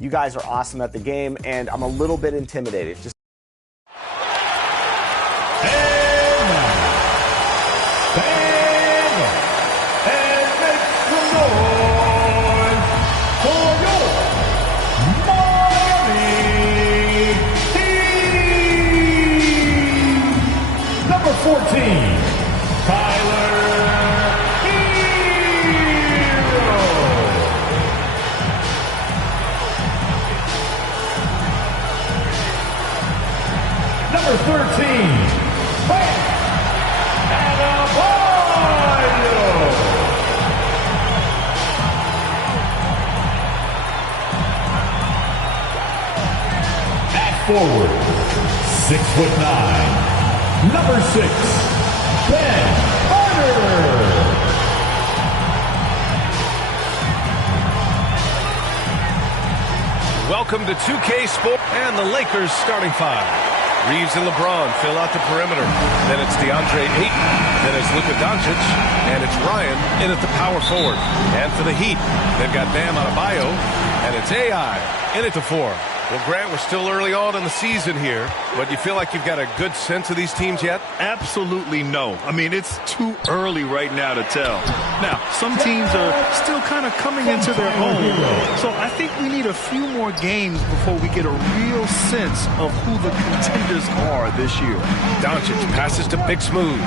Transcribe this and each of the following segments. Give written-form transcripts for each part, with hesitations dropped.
You guys are awesome at the game, and I'm a little bit intimidated. Just Number 14, Tyler Hero. Number 13, Bam Adebayo. At forward, 6'9". Number 6, Ben Carter. Welcome to 2K Sport and the Lakers starting five. Reeves and LeBron fill out the perimeter. Then it's DeAndre Ayton. Then it's Luka Doncic. And it's Ryan in at the power forward. And for the Heat, they've got Bam Adebayo. And it's AI in at the four. Well, Grant, we're still early on in the season here, but you feel like you've got a good sense of these teams yet? Absolutely no. I mean, it's too early right now to tell. Now, some teams are still kind of coming into their own, so I think we need a few more games before we get a real sense of who the contenders are this year. Doncic passes to Big Smooth.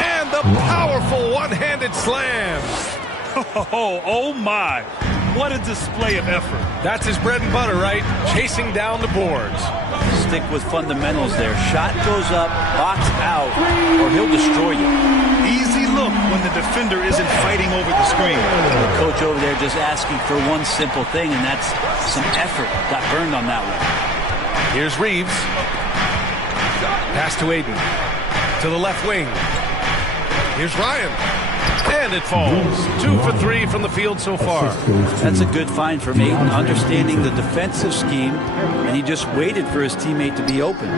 And the powerful one-handed slam. Oh my, what a display of effort. That's his bread and butter, right? Chasing down the boards. Stick with fundamentals there. Shot goes up, box out, or he'll destroy you. Easy look when the defender isn't fighting over the screen. The coach over there just asking for one simple thing, and that's some effort. Got burned on that one. Here's Reeves. Pass to Ayton. To the left wing. Here's Ryan. And it falls. 2 for 3 from the field so far. That's a good find from Ayton, understanding the defensive scheme, and he just waited for his teammate to be open.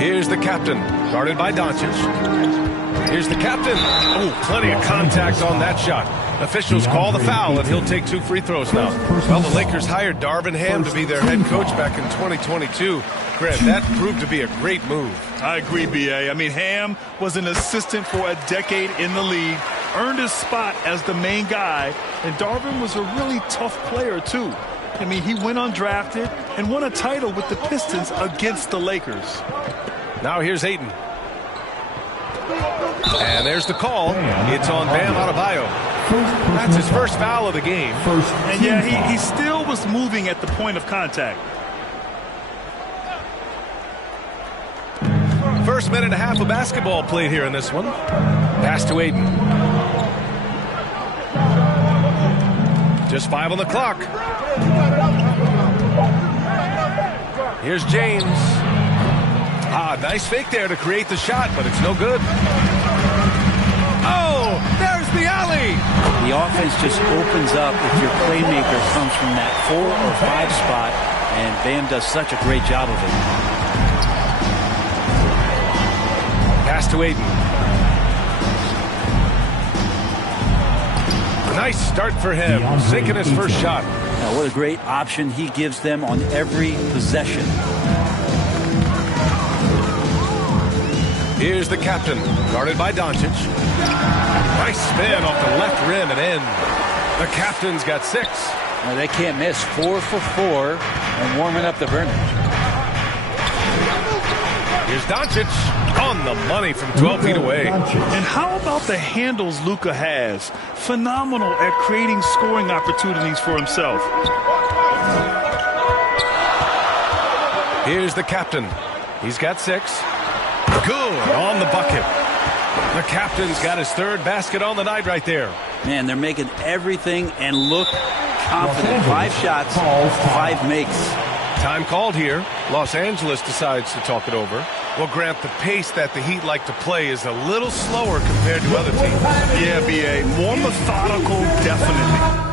Here's the captain, guarded by Doncic. Here's the captain. Oh, plenty of contact on that shot. Officials call the foul, and he'll take 2 free throws now. Well, the Lakers hired Darvin Ham to be their head coach back in 2022. Grant, that proved to be a great move. I agree, B.A. I mean, Ham was an assistant for a decade in the league, earned his spot as the main guy, and Darvin was a really tough player, too. I mean, he went undrafted and won a title with the Pistons against the Lakers. Now here's Ayton. And there's the call. It's on Bam Adebayo. That's his first foul of the game. And yeah, he still was moving at the point of contact. First minute and a half of basketball played here in this one. Pass to Ayton. Just 5 on the clock. Here's James. Nice fake there to create the shot, but it's no good. Oh, there's the alley. The offense just opens up if your playmaker comes from that 4 or 5 spot, and Bam does such a great job of it. Pass to Ayton. Nice start for him, sinking his first shot. Now, what a great option he gives them on every possession. Here's the captain, guarded by Doncic. Nice spin off the left rim and in. The captain's got 6. Now, they can't miss. 4 for 4 and warming up the burner. Here's Doncic on the money from 12 feet away. And how about the handles Luka has? Phenomenal at creating scoring opportunities for himself. Here's the captain. He's got 6. Good on the bucket. The captain's got his 3rd basket on the night right there. Man, they're making everything and look confident. 5 shots, 5 makes. Time called here. Los Angeles decides to talk it over. Well, Grant, the pace that the Heat like to play is a little slower compared to other teams. Yeah, B.A. More methodical, definitely.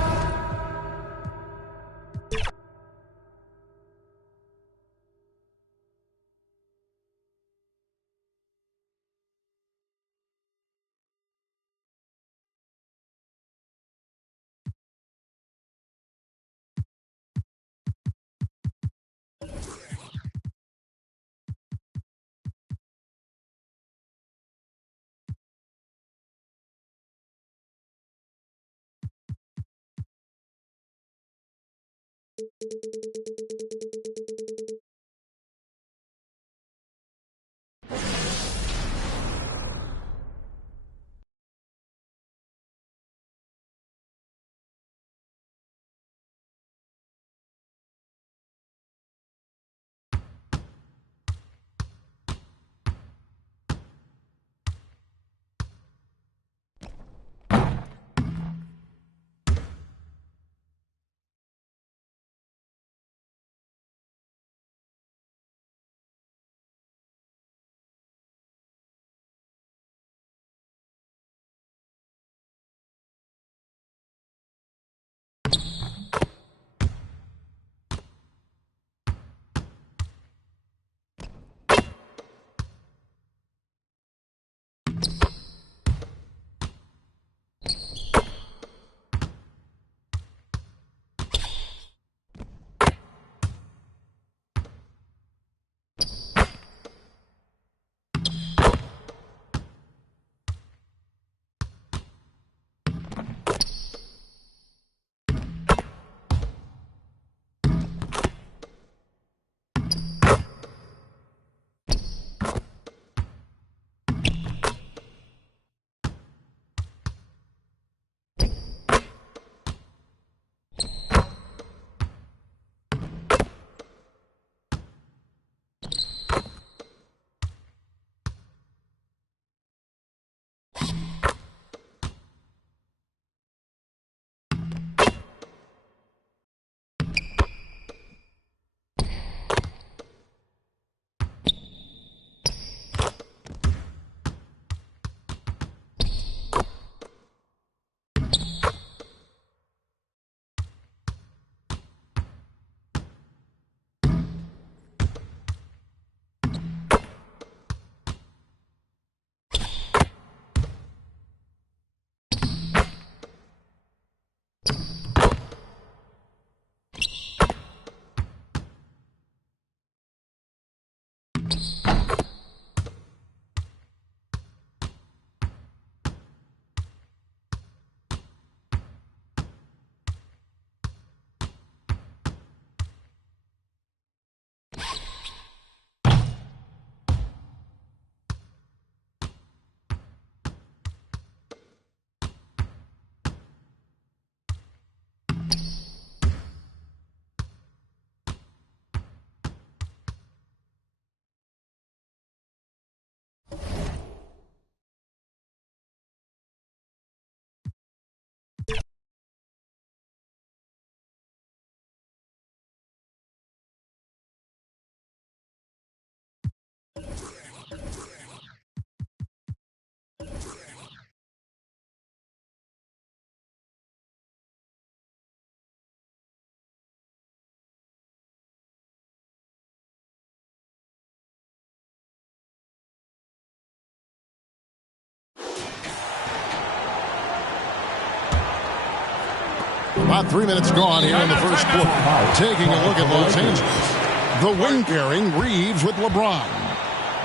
About 3 minutes gone here in the first quarter. Taking a look at Los Angeles. The wing pairing, Reeves with LeBron.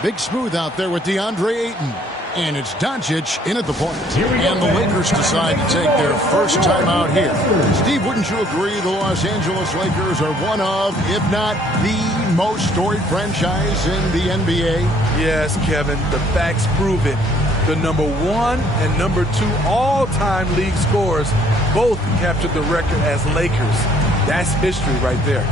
Big Smooth out there with DeAndre Ayton. And it's Doncic in at the point. And the Lakers decide to take their first time out here. Steve, wouldn't you agree the Los Angeles Lakers are one of, if not the most storied franchise in the NBA? Yes, Kevin. The facts prove it. The number 1 and number 2 all-time league scorers both captured the record as Lakers. That's history right there.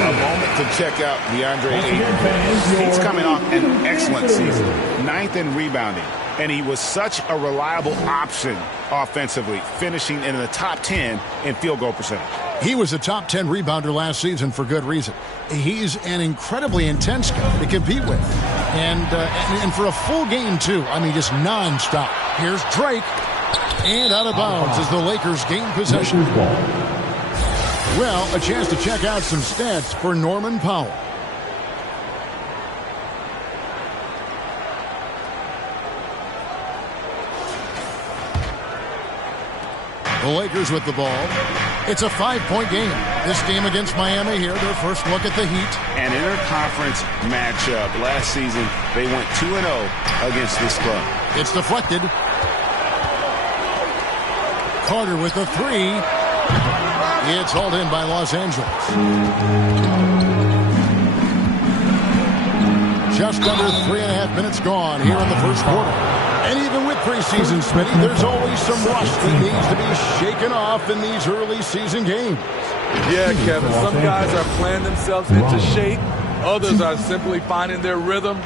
A moment to check out DeAndre Ayton. He's coming off an excellent season, 9th in rebounding, and he was such a reliable option offensively, finishing in the top 10 in field goal percentage. He was a top 10 rebounder last season for good reason. He's an incredibly intense guy to compete with. And for a full game, too. I mean, just nonstop. Here's Drake. And out of bounds as the Lakers gain possession. Well, a chance to check out some stats for Norman Powell. The Lakers with the ball. It's a 5-point game. This game against Miami here, their first look at the Heat. An interconference matchup. Last season, they went 2-0 against this club. It's deflected. Carter with the 3. It's hauled in by Los Angeles. Just under 3.5 minutes gone here in the first quarter. And even with preseason, Smitty, there's always some rust that needs to be shaken off in these early season games. Yeah, Kevin, some guys are playing themselves into shape. Others are simply finding their rhythm.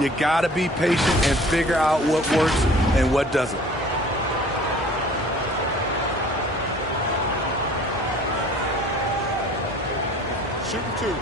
You got to be patient and figure out what works and what doesn't. Shooting 2.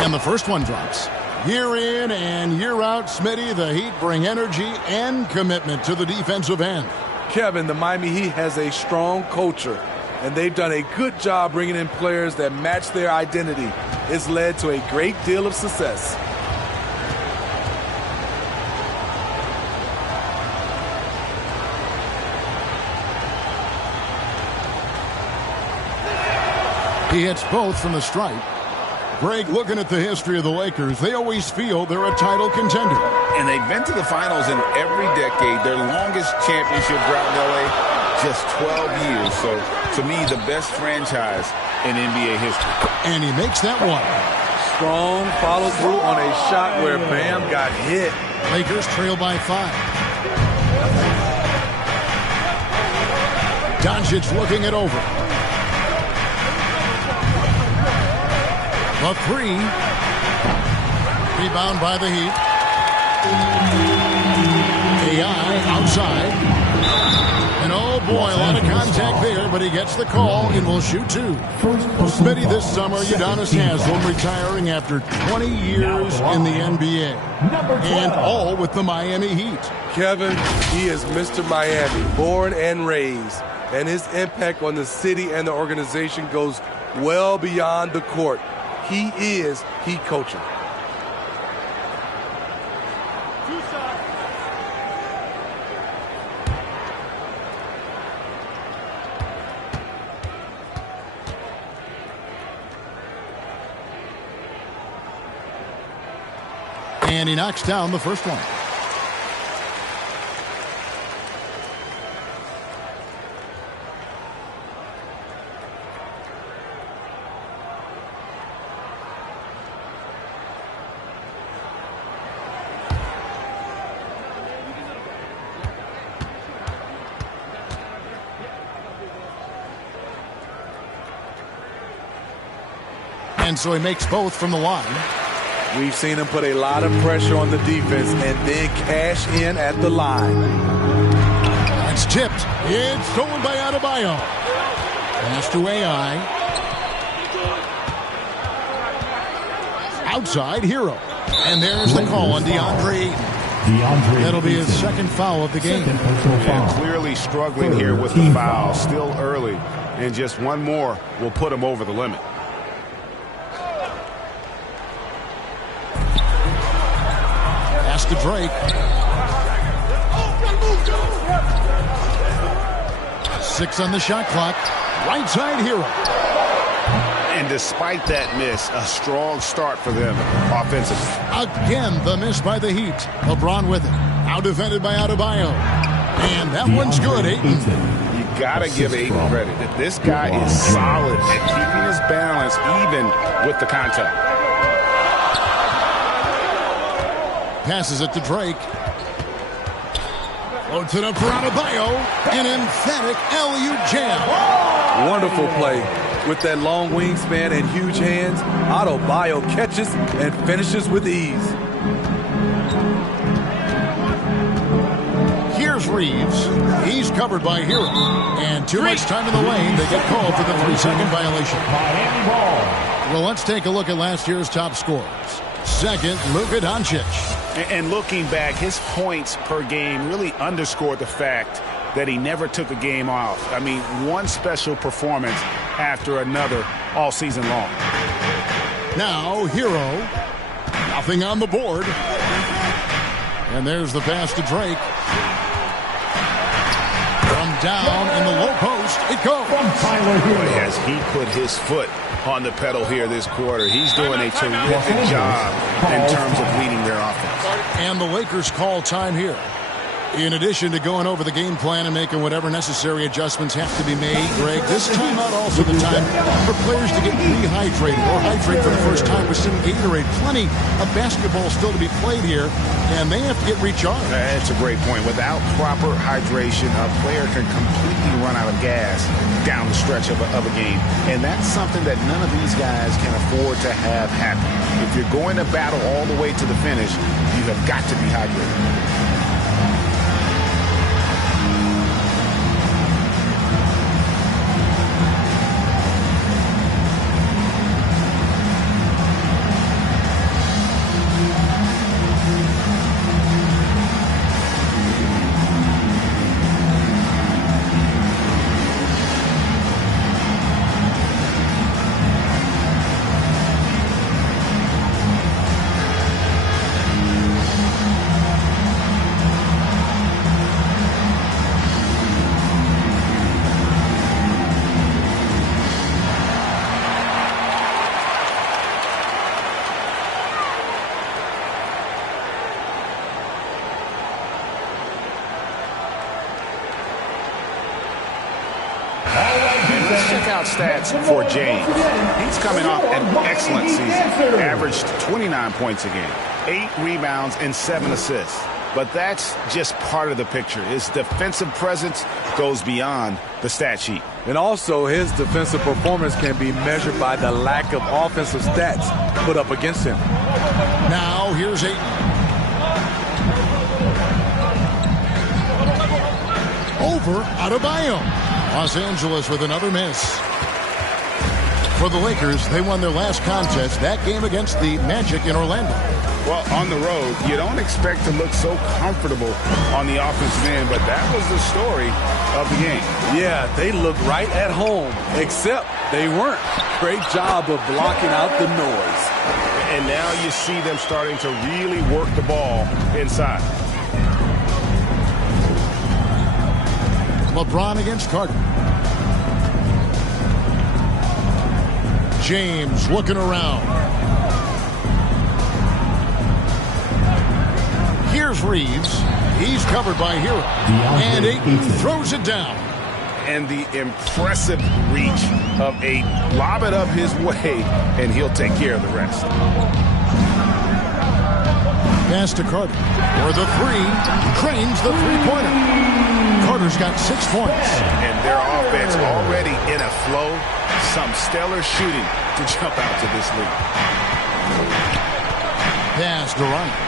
And the first one drops. Year in and year out, Smitty, the Heat bring energy and commitment to the defensive end. Kevin, the Miami Heat has a strong culture, and they've done a good job bringing in players that match their identity. It's led to a great deal of success. He hits both from the stripe. Greg, looking at the history of the Lakers, they always feel they're a title contender. And they've been to the finals in every decade. Their longest championship drought in L.A., just 12 years. So, to me, the best franchise in NBA history. And he makes that one. Strong follow-through on a shot where Bam got hit. Lakers trail by 5. Doncic looking it over. The 3. Rebound by the Heat. AI outside. And oh boy, a lot of contact there, but he gets the call and will shoot 2. Smitty, this summer, Udonis Haslem retiring after 20 years in the NBA. And all with the Miami Heat. Kevin, he is Mr. Miami, born and raised. And his impact on the city and the organization goes well beyond the court. He is Heat culture. And he knocks down the first one. And so he makes both from the line. We've seen him put a lot of pressure on the defense and then cash in at the line. It's tipped. It's stolen by Adebayo. Pass to AI. Outside, Hero. And there's the call on DeAndre Ayton. That'll be his second foul of the game. Yeah, clearly struggling here with the foul. Still early. And just one more will put him over the limit. Pass to Drake. 6 on the shot clock. Right side, Hero. And despite that miss, a strong start for them offensively. Again, the miss by the Heat. LeBron with it. Now defended by Adebayo. And that one's good, Ayton. You got to give Ayton credit. This guy is solid at keeping his balance even with the contact. Passes it to Drake. Floats it up for Adebayo. An emphatic alley-oop jam. Wonderful play. With that long wingspan and huge hands, Adebayo catches and finishes with ease. Here's Reeves. He's covered by Hero. And too much time in the lane. They get called for the 3-second violation. Well, let's take a look at last year's top scorers. Second, Luka Doncic. And looking back, his points per game really underscored the fact that he never took a game off. I mean, one special performance after another all season long. Now, Hero. Nothing on the board. And there's the pass to Drake. From down in the low post, it goes. Boy, as he put his foot on the pedal here this quarter, he's doing a terrific job in terms of leading their offense. And the Lakers call time here. In addition to going over the game plan and making whatever necessary adjustments have to be made, Greg, this timeout also the time for players to get rehydrated or hydrate for the first time with some Gatorade. Plenty of basketball still to be played here, and they have to get recharged. That's a great point. Without proper hydration, a player can completely run out of gas down the stretch of a game. And that's something that none of these guys can afford to have happen. If you're going to battle all the way to the finish, you have got to be hydrated. Stats for James. He's coming off an excellent season. Averaged 29 points a game, 8 rebounds, and 7 assists. But that's just part of the picture. His defensive presence goes beyond the stat sheet. And also, his defensive performance can be measured by the lack of offensive stats put up against him. Now, here's Ayton. Over Adebayo. Los Angeles with another miss. For the Lakers, they won their last contest, that game against the Magic in Orlando. Well, on the road, you don't expect to look so comfortable on the offensive end, but that was the story of the game. Yeah, they looked right at home, except they weren't. Great job of blocking out the noise. And now you see them starting to really work the ball inside. LeBron against Carter. James looking around. Here's Reeves. He's covered by Hero. And Ayton throws it down. And the impressive reach of Ayton. Lob it up his way, and he'll take care of the rest. Pass to Carter. For the three. Cranes the three-pointer. Carter's got 6 points. And their offense already in a flow. Some stellar shooting to jump out to this lead. Pass to Ryan.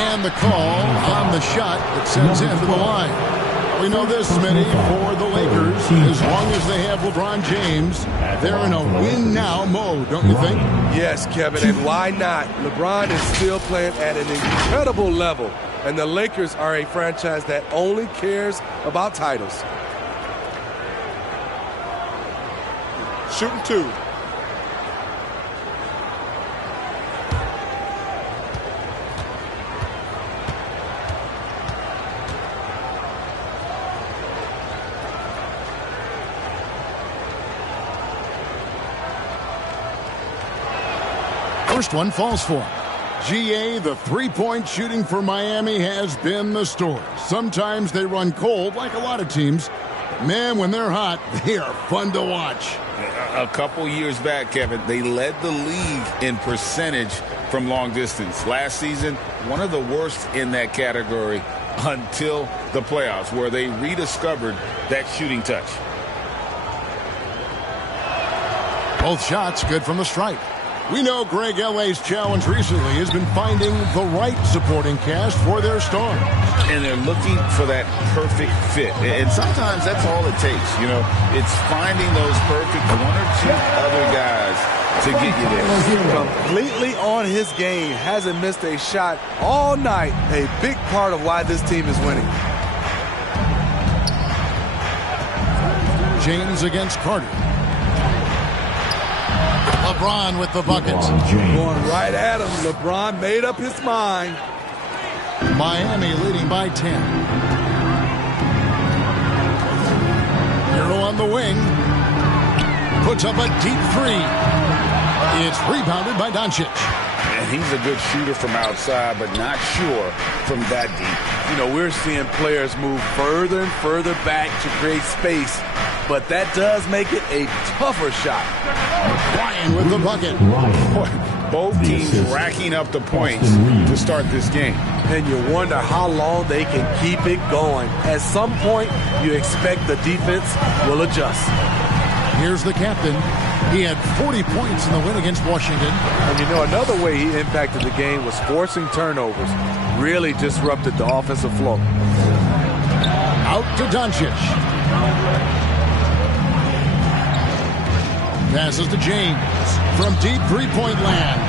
And the call on the shot that sends him to the line. We know this, Smitty, for the Lakers, as long as they have LeBron James, they're in a win-now mode, don't you think? Yes, Kevin, and why not? LeBron is still playing at an incredible level, and the Lakers are a franchise that only cares about titles. Shooting 2. First one falls for him. GA, the three-point shooting for Miami has been the story. Sometimes they run cold, like a lot of teams. Man, when they're hot, they are fun to watch. A couple years back, Kevin, they led the league in percentage from long distance. Last season, one of the worst in that category until the playoffs, where they rediscovered that shooting touch. Both shots good from the stripe. We know Greg L.A.'s challenge recently has been finding the right supporting cast for their stars. And they're looking for that perfect fit. And sometimes that's all it takes. You know, it's finding those perfect one or two other guys to get you there. Completely on his game. Hasn't missed a shot all night. A big part of why this team is winning. James against Carter. LeBron with the bucket. Going right at him. LeBron made up his mind. Miami leading by 10. Hero on the wing. Puts up a deep three. It's rebounded by Doncic. And he's a good shooter from outside, but not sure from that deep. You know, we're seeing players move further and further back to create space, but that does make it a tougher shot. Ryan with the bucket. Both teams racking up the points to start this game. And you wonder how long they can keep it going. At some point, you expect the defense will adjust. Here's the captain. He had 40 points in the win against Washington. And you know, another way he impacted the game was forcing turnovers. Really disrupted the offensive flow. Out to Doncic. Passes to James from deep three-point land.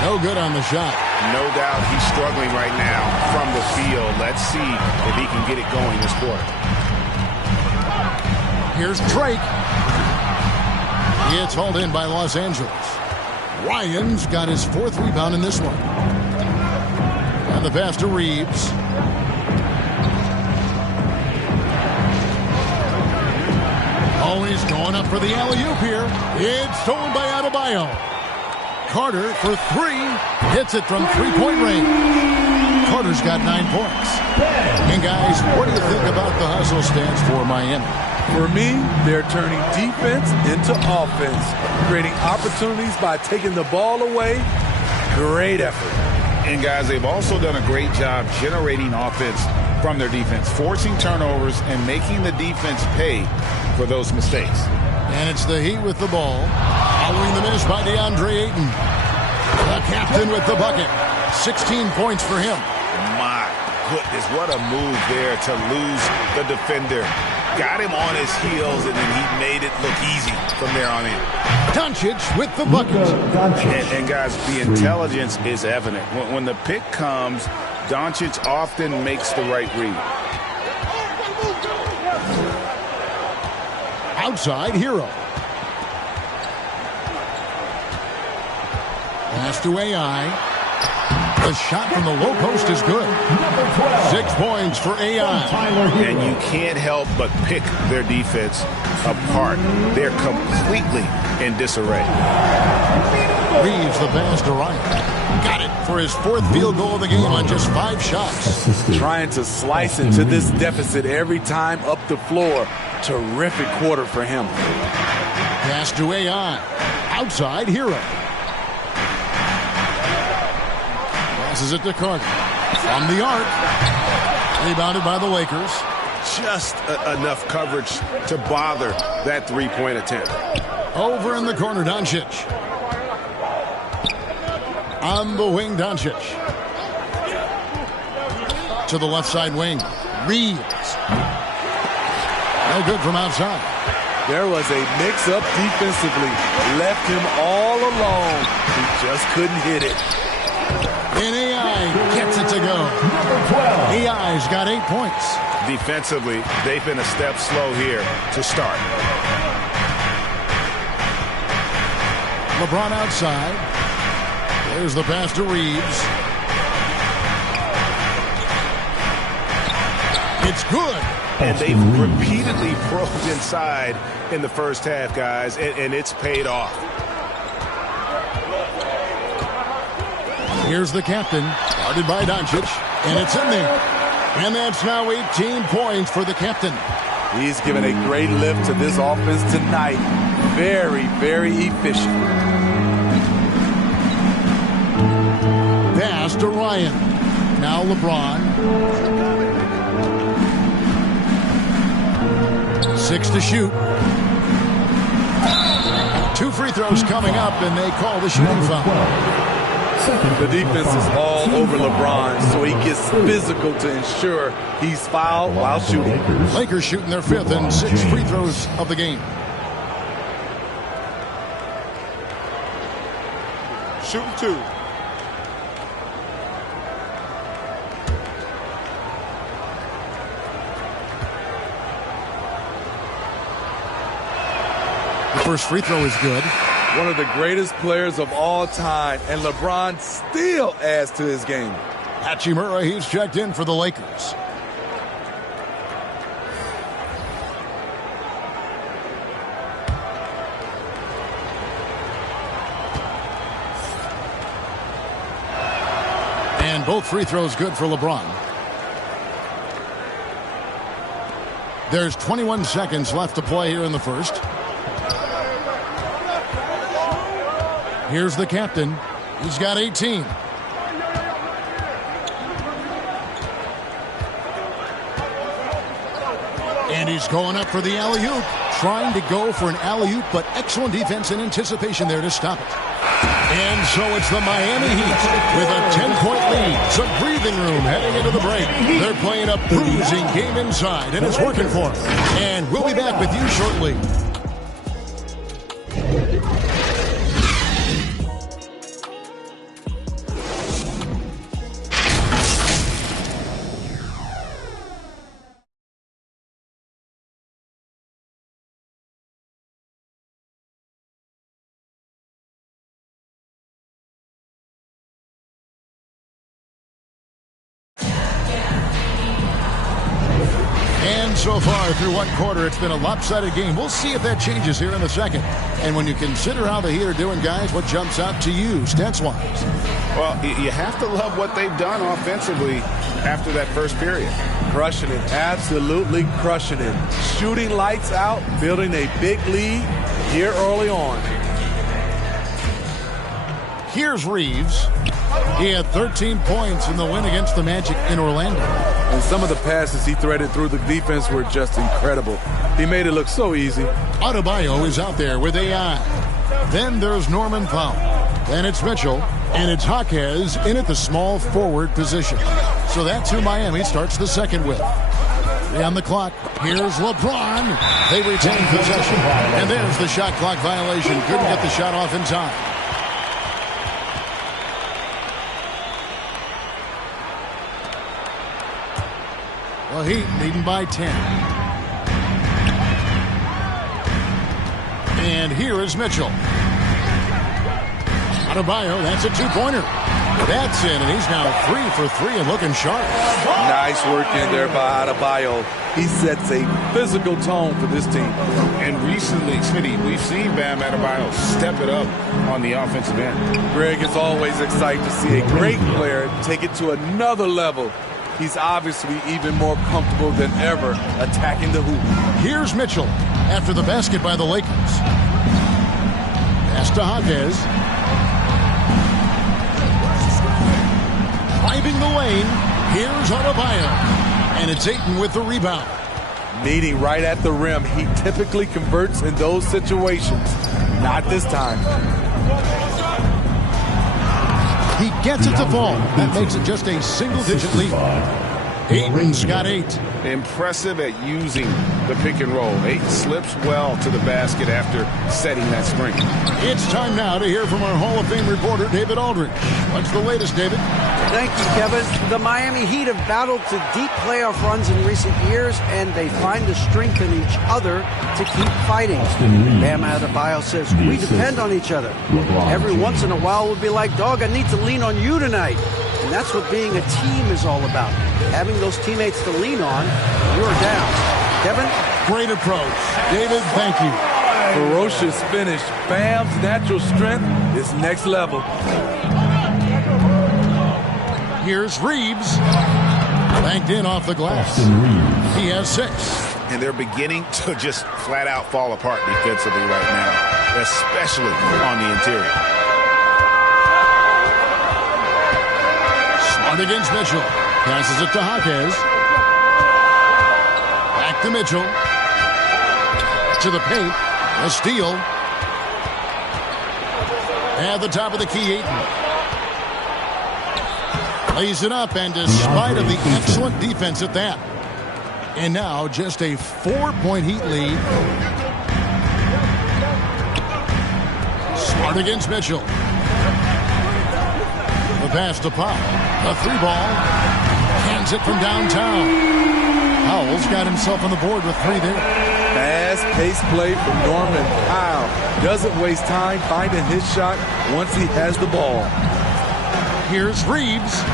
No good on the shot. No doubt he's struggling right now from the field. Let's see if he can get it going this quarter. Here's Drake. It's hauled in by Los Angeles. Ryan's got his 4th rebound in this one. And the pass to Reeves. Oh, he's going up for the alley-oop here. It's stolen by Adebayo. Carter for 3. Hits it from three-point range. Carter's got 9 points. And guys, what do you think about the hustle stance for Miami? For me, they're turning defense into offense, creating opportunities by taking the ball away. Great effort. And guys, they've also done a great job generating offense from their defense, forcing turnovers and making the defense pay for those mistakes. And it's the Heat with the ball, following the miss by DeAndre Ayton. The captain with the bucket. 16 points for him. My goodness, what a move there to lose the defender. Got him on his heels, and then he made it look easy from there on in. Doncic with the bucket. And guys, the intelligence is evident. When the pick comes, Doncic often makes the right read. Outside, Hero. Pass to AI. The shot from the low post is good. 6 points for AI. And you can't help but pick their defense apart. They're completely in disarray. Reeves the pass to Ryan. Got it for his 4th field goal of the game on just 5 shots. Trying to slice into this deficit every time up the floor. Terrific quarter for him. Pass to AI. Outside, Hero. Passes it to Carter. From the arc. Rebounded by the Lakers. Just enough coverage to bother that three-point attempt. Over in the corner, Doncic. On the wing, Doncic. To the left side wing. Reeves. No good from outside. There was a mix-up defensively. Left him all alone. He just couldn't hit it. And AI gets it to go. AI's got 8 points. Defensively, they've been a step slow here to start. LeBron outside. There's the pass to Reeves. It's good. And they've repeatedly probed inside in the first half, guys, and it's paid off. Here's the captain, guarded by Doncic, and it's in there. And that's now 18 points for the captain. He's given a great lift to this offense tonight. Very, very efficient. Pass to Ryan. Now LeBron. 6 to shoot. 2 free throws coming up, and they call the shooting foul. The defense is all over LeBron, so he gets physical to ensure he's fouled while shooting. Lakers shooting their 5th and 6th free throws of the game. Shooting 2. The first free throw is good. One of the greatest players of all time, and LeBron still adds to his game. Hachimura, he's checked in for the Lakers. And both free throws good for LeBron. There's 21 seconds left to play here in the first. Here's the captain. He's got 18. And he's going up for the alley-oop. Trying to go for an alley-oop, but excellent defense and anticipation there to stop it. And so it's the Miami Heat with a 10-point lead. Some breathing room heading into the break. They're playing a bruising game inside, and it's working for them. And we'll be back with you shortly. So far through one quarter, it's been a lopsided game. We'll see if that changes here in the second. And when you consider how the Heat are doing, guys, what jumps out to you, stats-wise? Well, you have to love what they've done offensively after that first period. Crushing it, absolutely crushing it. Shooting lights out, building a big lead here early on. Here's Reeves. He had 13 points in the win against the Magic in Orlando. And some of the passes he threaded through the defense were just incredible. He made it look so easy. Adebayo is out there with AI. Then there's Norman Powell. Then it's Mitchell. And it's Jaquez in at the small forward position. So that's who Miami starts the second with. 3 on the clock. Here's LeBron. They retain possession. And there's the shot clock violation. Couldn't get the shot off in time. The Heat leading by 10. And here is Mitchell. Adebayo, that's a 2-pointer. That's in, and he's now 3 for 3 and looking sharp. Nice work in there by Adebayo. He sets a physical tone for this team. And recently, Smitty, we've seen Bam Adebayo step it up on the offensive end. Greg, is always excited to see a great player take it to another level. He's obviously even more comfortable than ever attacking the hoop. Here's Mitchell after the basket by the Lakers. Pass to Hawkes. Driving the lane. Here's Adebayo. And it's Ayton with the rebound. Meeting right at the rim. He typically converts in those situations. Not this time. He gets it to fall. That makes it just a single-digit lead. Ayton's got 8. Impressive at using the pick and roll. Ayton slips well to the basket after setting that screen. It's time now to hear from our Hall of Fame reporter, David Aldridge. What's the latest, David? Thank you, Kevin. The Miami Heat have battled to deep playoff runs in recent years, and they find the strength in each other to keep fighting. Bam Adebayo says, we depend on each other. Every once in a while, we'll be like, dog, I need to lean on you tonight. And that's what being a team is all about. Having those teammates to lean on, you're down. Kevin? Great approach. David, thank you. Ferocious finish. Bam's natural strength is next level. Here's Reeves. Banked in off the glass. He has 6. And they're beginning to just flat out fall apart defensively right now, especially on the interior. Smart against Mitchell. Passes it to Hawkes. Back to Mitchell. To the paint. A steal. At the top of the key, Ayton. Lays it up, and despite of the excellent defense at that. And now just a 4-point Heat lead. Smart against Mitchell. The pass to Pop. The 3-ball. Hands it from downtown. Powell's got himself on the board with 3 there. Fast-paced play from Norman Powell. Doesn't waste time finding his shot once he has the ball. Here's Reeves.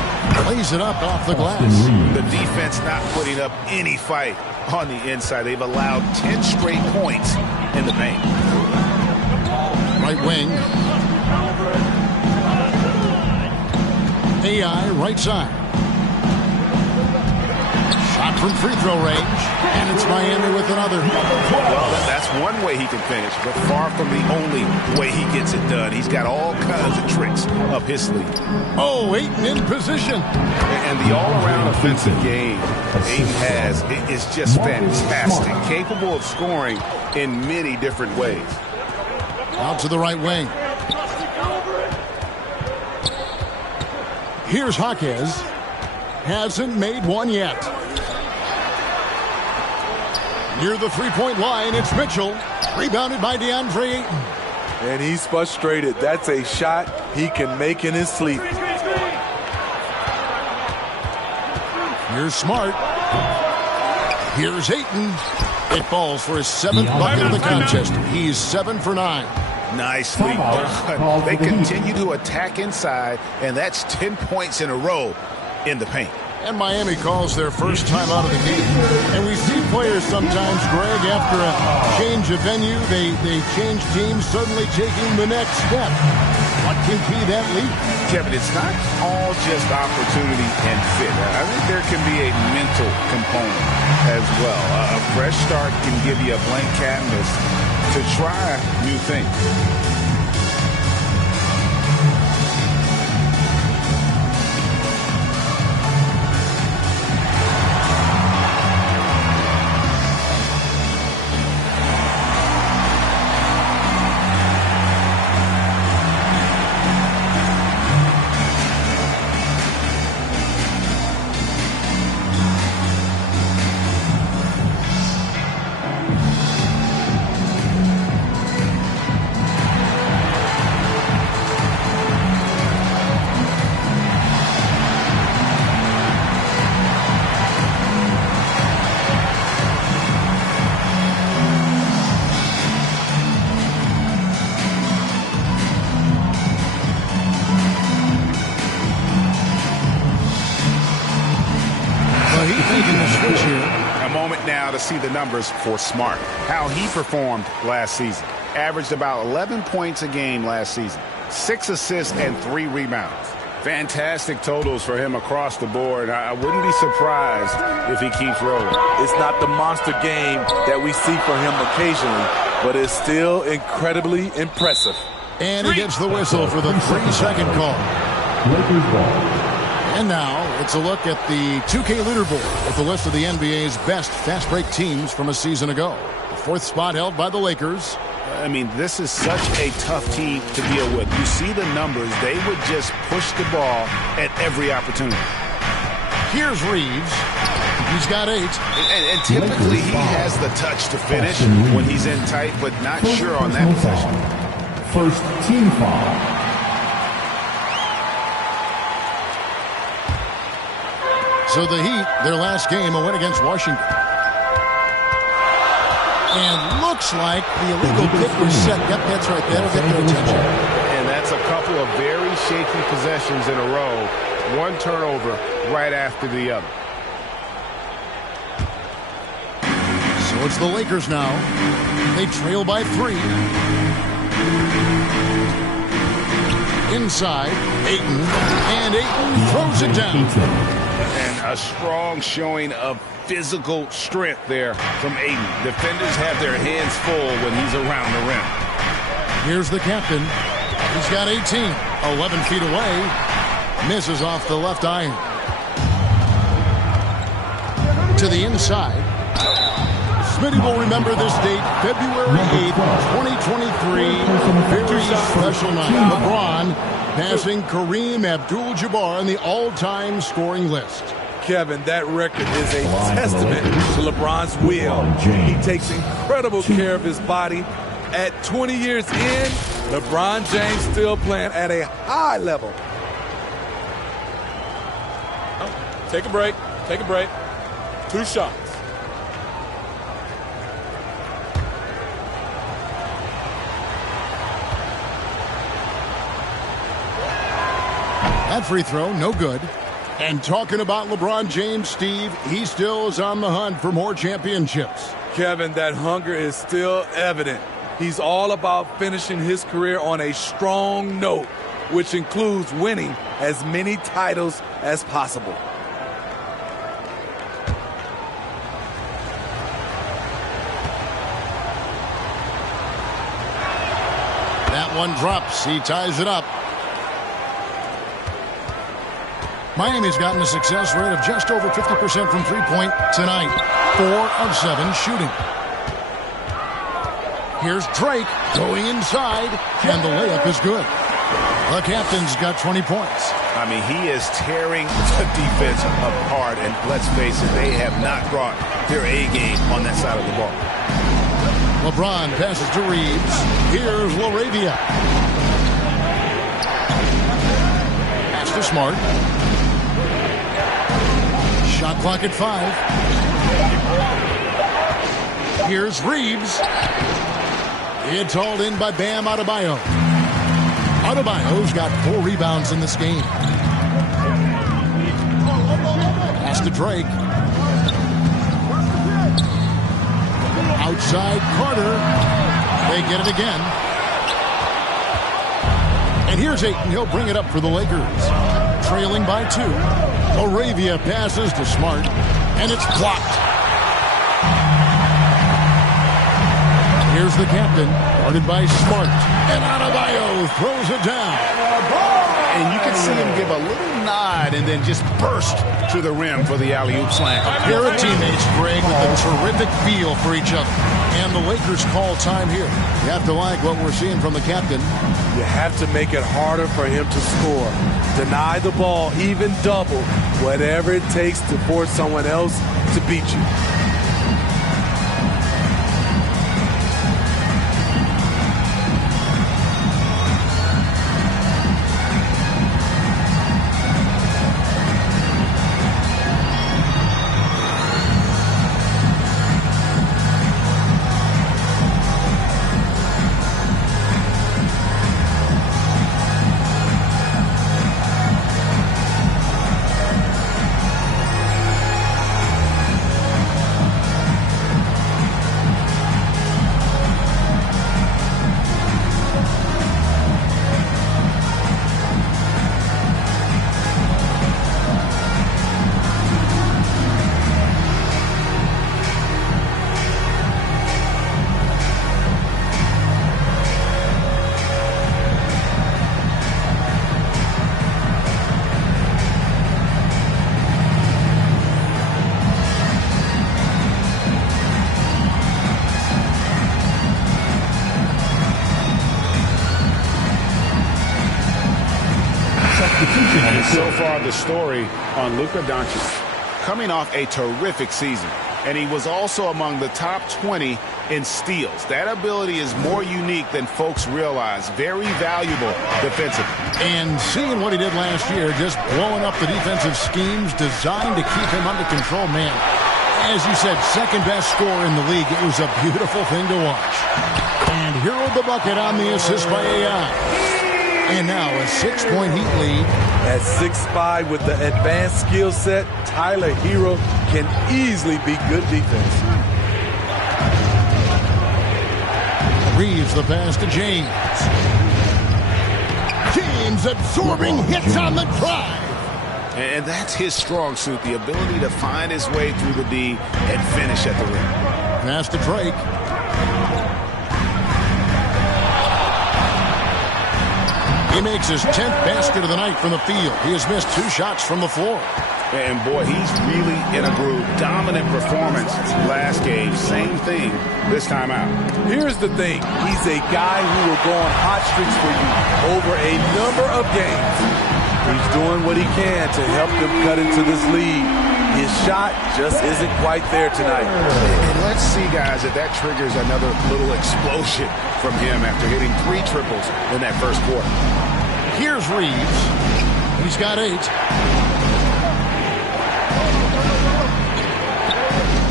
Lays it up off the glass. The defense not putting up any fight on the inside. They've allowed 10 straight points in the paint. Right wing. AI right side. Shot from free throw range. And it's Miami with another. Well, that's one way he can finish, but far from the only way he gets it done. He's got all kinds of tricks up his sleeve. Oh, Ayton in position. And the all-around offensive game Ayton has is just fantastic. Capable of scoring in many different ways. Out to the right wing. Here's Hawkes. Hasn't made one yet. Near the 3-point line, it's Mitchell. Rebounded by DeAndre Ayton. And he's frustrated. That's a shot he can make in his sleep. Here's Smart. Here's Ayton. It falls for his 7th bucket of the contest. He's 7 for 9. Nicely done. They continue to attack inside, and that's 10 points in a row in the paint. And Miami calls their first time out of the game. And we see players sometimes, Greg, after a change of venue, they change teams, suddenly taking the next step. What can be that leap? Kevin, it's not all just opportunity and fit. I think there can be a mental component as well. A fresh start can give you a blank canvas to try new things. see the numbers for Smart, how he performed last season. Averaged about 11 points a game last season, 6 assists and 3 rebounds. Fantastic totals for him across the board. I wouldn't be surprised if he keeps rolling. It's not the monster game that we see from him occasionally, but it's still incredibly impressive. And he gets the whistle for the 3-second call. Lakers ball. And now it's a look at the 2K leaderboard with the list of the NBA's best fast break teams from a season ago. The 4th spot held by the Lakers. I mean, this is such a tough team to deal with. You see the numbers. They would just push the ball at every opportunity. Here's Reeves. He's got 8. And typically he has the touch to finish when he's in tight, but not sure on that possession. First team foul. So the Heat, their last game, a win against Washington. And looks like the illegal kick was set. Yep, that's right. That'll get their attention. And that's a couple of very shaky possessions in a row. One turnover right after the other. So it's the Lakers now. They trail by 3. Inside, Ayton. And Ayton throws it down. And a strong showing of physical strength there from Ayton. Defenders have their hands full when he's around the rim. Here's the captain. He's got 18. 11 feet away. Misses off the left iron. To the inside. Smitty will remember this date, February 8th, 2023. Very special night. LeBron passing Kareem Abdul-Jabbar on the all-time scoring list. Kevin, that record is a testament to LeBron's will. He takes incredible care of his body. At 20 years in, LeBron James still playing at a high level. Take a break. Take a break. 2 shots. That free throw, no good. And talking about LeBron James, Steve, he still is on the hunt for more championships. Kevin, that hunger is still evident. He's all about finishing his career on a strong note, which includes winning as many titles as possible. That one drops. He ties it up. Miami's gotten a success rate of just over 50% from three-point tonight. 4 of 7 shooting. Here's Drake going inside, and the layup is good. The captain's got 20 points. I mean, he is tearing the defense apart, and let's face it, they have not brought their A game on that side of the ball. LeBron passes to Reeves. Here's Laravia. Pass to Smart. Shot clock at 5. Here's Reeves. It's hauled in by Bam Adebayo. Adebayo's got 4 rebounds in this game. Pass to Drake. Outside Carter. They get it again. And here's Ayton. He'll bring it up for the Lakers. Trailing by 2. Laravia passes to Smart. And it's blocked. Here's the captain. Guarded by Smart. And Adebayo throws it down. And you can see him give a little nod and then just burst to the rim for the alley-oop slam. A pair of teammates, Greg, with a terrific feel for each other. And the Lakers call time here. You have to like what we're seeing from the captain. You have to make it harder for him to score. Deny the ball, even double, whatever it takes to force someone else to beat you. And so far, the story on Luka Doncic coming off a terrific season. And he was also among the top 20 in steals. That ability is more unique than folks realize. Very valuable defensively. And seeing what he did last year, just blowing up the defensive schemes designed to keep him under control, man. As you said, second best scorer in the league. It was a beautiful thing to watch. And Hero the bucket on the assist by AI. And now a 6-point Heat lead. At 6'5" with the advanced skill set, Tyler Hero can easily be good defense. Reeves the pass to James. James absorbing hits on the drive. And that's his strong suit, the ability to find his way through the D and finish at the rim. Pass to Drake. He makes his 10th basket of the night from the field. He has missed 2 shots from the floor. And boy, he's really in a groove. Dominant performance last game. Same thing this time out. Here's the thing. He's a guy who will go on hot streaks for you over a number of games. He's doing what he can to help them cut into this lead. His shot just isn't quite there tonight. And let's see, guys, if that triggers another little explosion from him after hitting 3 triples in that first quarter. Here's Reeves. He's got 8.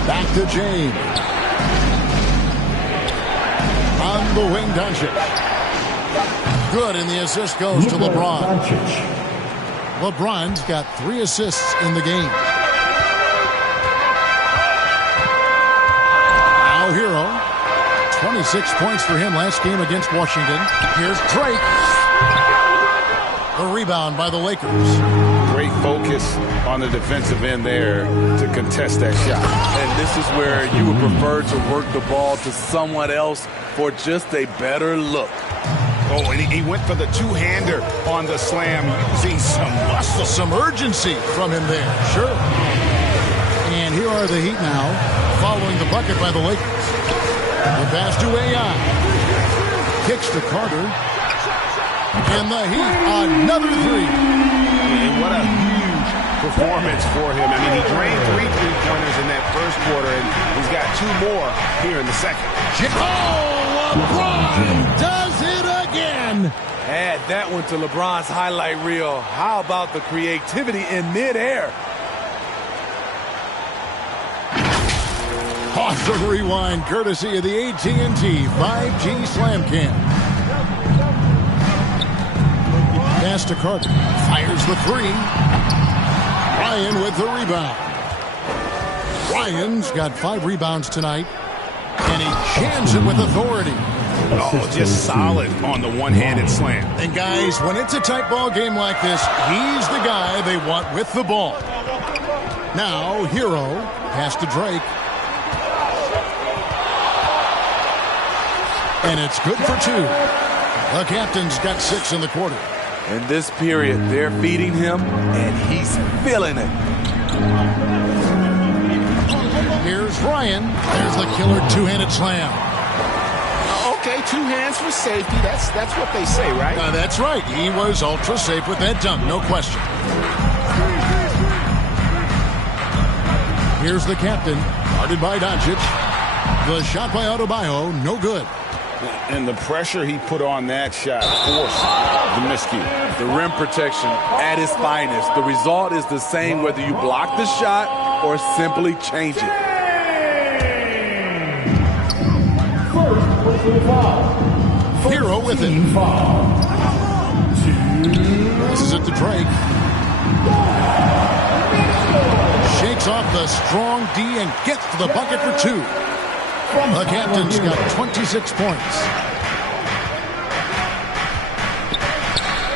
Back to James. On the wing, Doncic. Good, and the assist goes to LeBron. LeBron's got 3 assists in the game. Now Hero. 26 points for him last game against Washington. Here's Drake. The rebound by the Lakers. Great focus on the defensive end there to contest that shot. And this is where you would prefer to work the ball to someone else for just a better look. Oh, and he went for the two-hander on the slam, using some muscle. Some urgency from him there, sure. And here are the Heat now, following the bucket by the Lakers. The pass to AI. Kicks to Carter. And the Heat, another 3. And what a huge performance for him. I mean, he drained 3 3-pointers in that first quarter, and he's got 2 more here in the second. Oh, LeBron does it again. Add that one to LeBron's highlight reel. How about the creativity in midair? Awesome rewind, courtesy of the AT&T 5G Slam Cam. Pass to Carter. Fires the 3. Ryan with the rebound. Ryan's got 5 rebounds tonight, and he jams it with authority. Oh, just solid on the one-handed slam. And guys, when it's a tight ball game like this, he's the guy they want with the ball. Now, Hero. Pass to Drake. And it's good for 2. The captain's got 6 in the quarter. In this period, they're feeding him, and he's feeling it. Here's Ryan. There's the killer 2-handed slam. Okay, 2 hands for safety. That's what they say, right? That's right. He was ultra safe with that dunk, no question. Here's the captain, guarded by Doncic. The shot by Adebayo, no good. And the pressure he put on that shot forced the miscue. The rim protection at its finest. The result is the same whether you block the shot or simply change it. Hero with it. This is it to Drake. Shakes off the strong D and gets to the bucket for 2. The captain's got 26 points.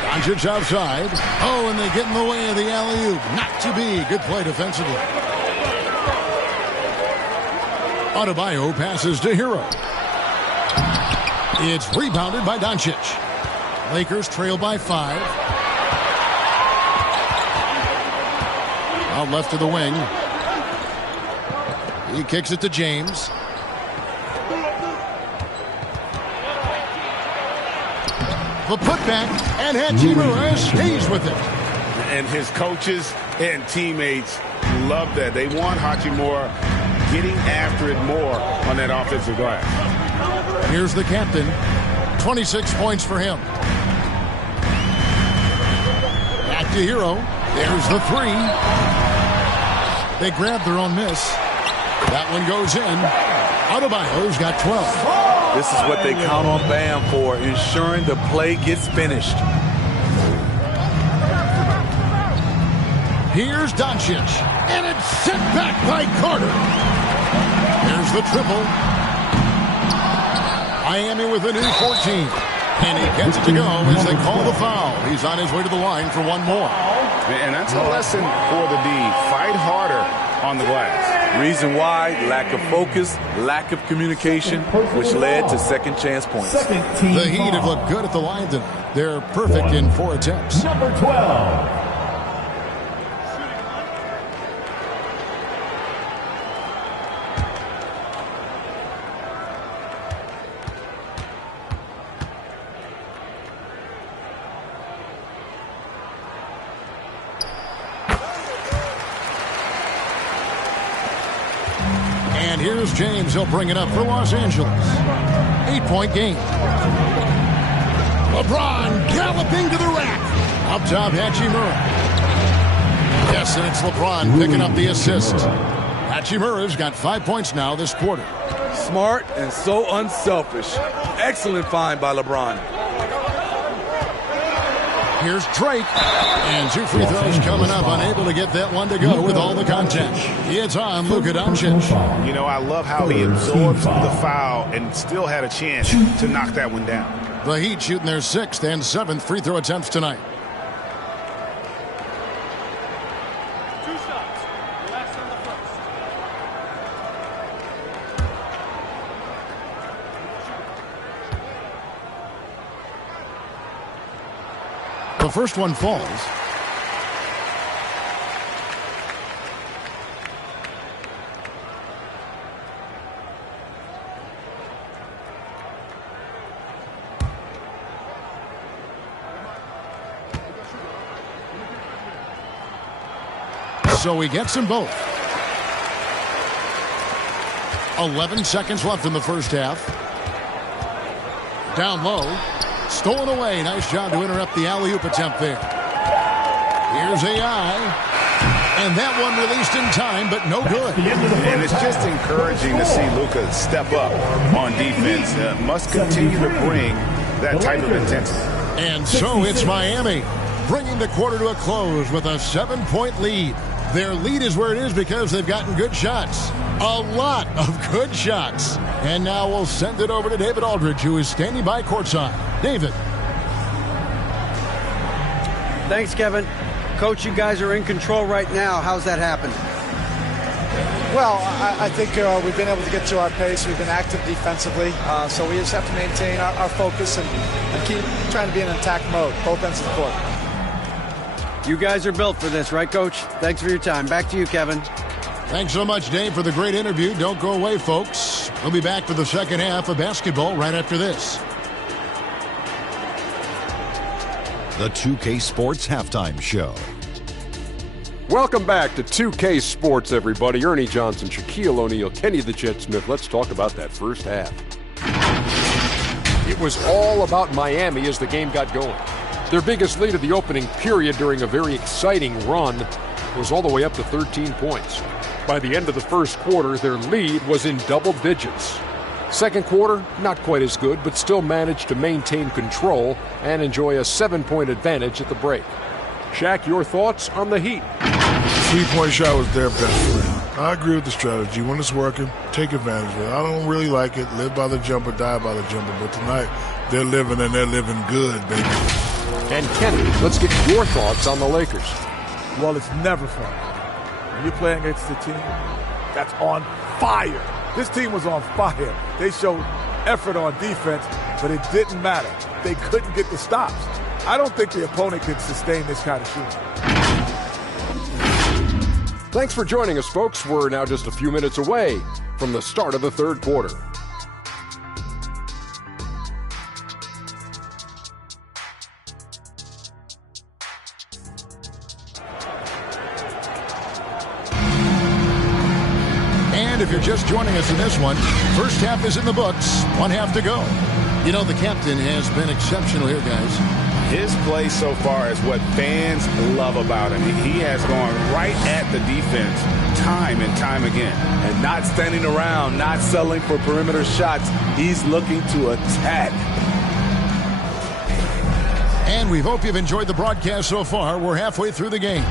Doncic outside. Oh, and they get in the way of the alley-oop. Not to be. Good play defensively. Adebayo passes to Hero. It's rebounded by Doncic. Lakers trail by 5. Out left to the wing. He kicks it to James. The putback, and Hachimura stays with it. And his coaches and teammates love that. They want Hachimura getting after it more on that offensive glass. Here's the captain. 26 points for him. Back to Hero. There's the three. They grab their own miss. That one goes in. Adebayo's got 12. This is what they count on Bam for, ensuring the play gets finished. Here's Doncic. And it's sent back by Carter. There's the triple. Miami with a new 14. And he gets it to go as they call the foul. He's on his way to the line for one more. And that's a lesson for the D. Fight harder on the glass. Reason why, lack of focus, lack of communication, which led to second chance points. The Heat have looked good at the line tonight. They're perfect in 4 attempts. Number 12. And here's James. He'll bring it up for Los Angeles. 8-point game. LeBron galloping to the rack. Up top, Hachimura. Yes, and it's LeBron picking up the assist. Hachimura's got 5 points now this quarter. Smart and so unselfish. Excellent find by LeBron. Here's Drake. And 2 free throws coming up. Unable to get that one to go with all the contact. It's on Luka Doncic. You know, I love how he absorbed the foul and still had a chance to knock that one down. The Heat shooting their 6th and 7th free throw attempts tonight. The first one falls. So he gets them both. 11 seconds left in the first half. Down low. Stolen away. Nice job to interrupt the alley-oop attempt there. Here's AI. And that one released in time, but no good. And it's just encouraging to see Luka step up on defense. Must continue to bring that type of intensity. And so it's Miami, bringing the quarter to a close with a 7-point lead. Their lead is where it is because they've gotten good shots. A lot of good shots. And now we'll send it over to David Aldridge, who is standing by courtside. David. Thanks, Kevin. Coach, you guys are in control right now. How's that happen? Well, I think we've been able to get to our pace. We've been active defensively. So we just have to maintain our focus and keep trying to be in attack mode, both ends of the court. You guys are built for this, right, Coach? Thanks for your time. Back to you, Kevin. Thanks so much, Dave, for the great interview. Don't go away, folks. We'll be back for the second half of basketball right after this. The 2K Sports Halftime Show. Welcome back to 2K Sports, everybody. Ernie Johnson, Shaquille O'Neal, Kenny the Jet Smith. Let's talk about that first half. It was all about Miami as the game got going. Their biggest lead of the opening period during a very exciting run was all the way up to 13 points. By the end of the first quarter, their lead was in double digits. Second quarter, not quite as good, but still managed to maintain control and enjoy a 7-point advantage at the break. Shaq, your thoughts on the Heat? Three-point shot was their best friend. I agree with the strategy. When it's working, take advantage of it. I don't really like it. Live by the jumper, die by the jumper. But tonight, they're living, and they're living good, baby. And Kenny, let's get your thoughts on the Lakers. Well, it's never fun. When you're playing against a team that's on fire. This team was on fire. They showed effort on defense, but it didn't matter. They couldn't get the stops. I don't think the opponent could sustain this kind of shooting. Thanks for joining us, folks. We're now just a few minutes away from the start of the third quarter. And if you're just joining us in this one, first half is in the books. 1 half to go. You know, the captain has been exceptional here, guys. His play so far is what fans love about him. He has gone right at the defense time and time again. And not standing around, not settling for perimeter shots. He's looking to attack. And we hope you've enjoyed the broadcast so far. We're halfway through the game.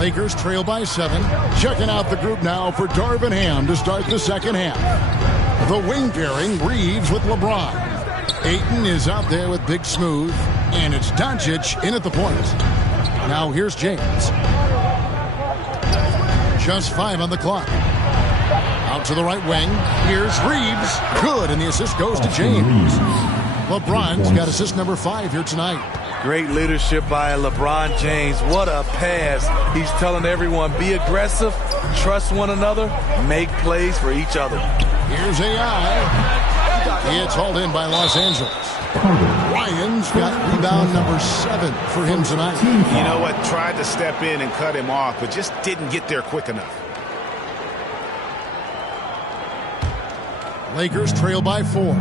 Lakers trail by 7. Checking out the group now for Darvin Ham to start the second half. The wing pairing, Reeves with LeBron. Ayton is out there with Big Smooth. And it's Doncic in at the point. Now here's James. Just 5 on the clock. Out to the right wing. Here's Reeves. Good, and the assist goes to James. LeBron's got assist number 5 here tonight. Great leadership by LeBron James. What a pass. He's telling everyone, be aggressive, trust one another, make plays for each other. Here's AI. It's hauled in by Los Angeles. Ryan's got rebound number 7 for him tonight. You know what? Tried to step in and cut him off, but just didn't get there quick enough. Lakers trail by 4.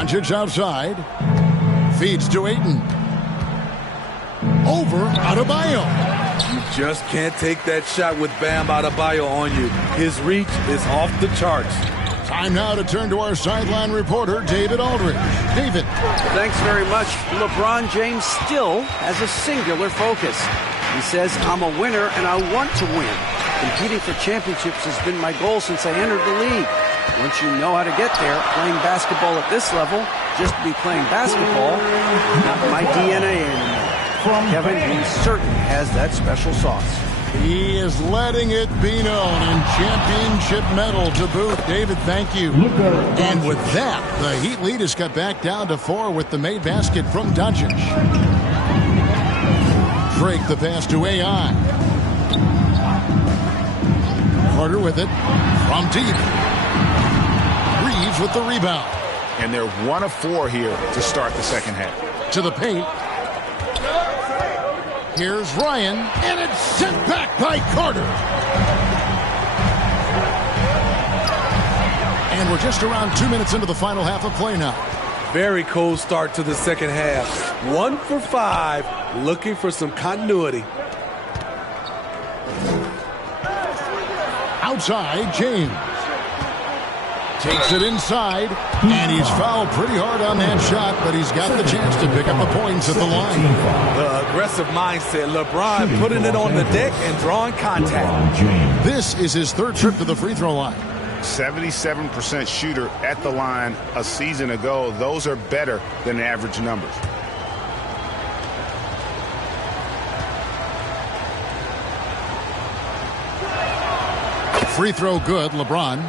Doncic outside. Feeds to Ayton. Over Adebayo. You just can't take that shot with Bam Adebayo on you. His reach is off the charts. Time now to turn to our sideline reporter, David Aldridge. David. Thanks very much. LeBron James still has a singular focus. He says, I'm a winner and I want to win. Competing for championships has been my goal since I entered the league. Once you know how to get there, playing basketball at this level, just to be playing basketball, not my DNA anymore. Kevin, he certainly has that special sauce. He is letting it be known, and championship medal to boot. David, thank you. And with that, the Heat lead is cut back down to 4 with the made basket from Doncic. Drake the pass to AI. Carter with it from deep. Reeves with the rebound. And they're 1 of 4 here to start the second half. To the paint. Here's Ryan, and it's sent back by Carter. And we're just around 2 minutes into the final half of play now. Very cold start to the second half. 1 for 5, looking for some continuity. Outside, James. Takes it inside, and he's fouled pretty hard on that shot, but he's got the chance to pick up the points at the line. The aggressive mindset. LeBron putting it on the deck and drawing contact. This is his 3rd trip to the free throw line. 77% shooter at the line a season ago. Those are better than average numbers. Free throw good, LeBron.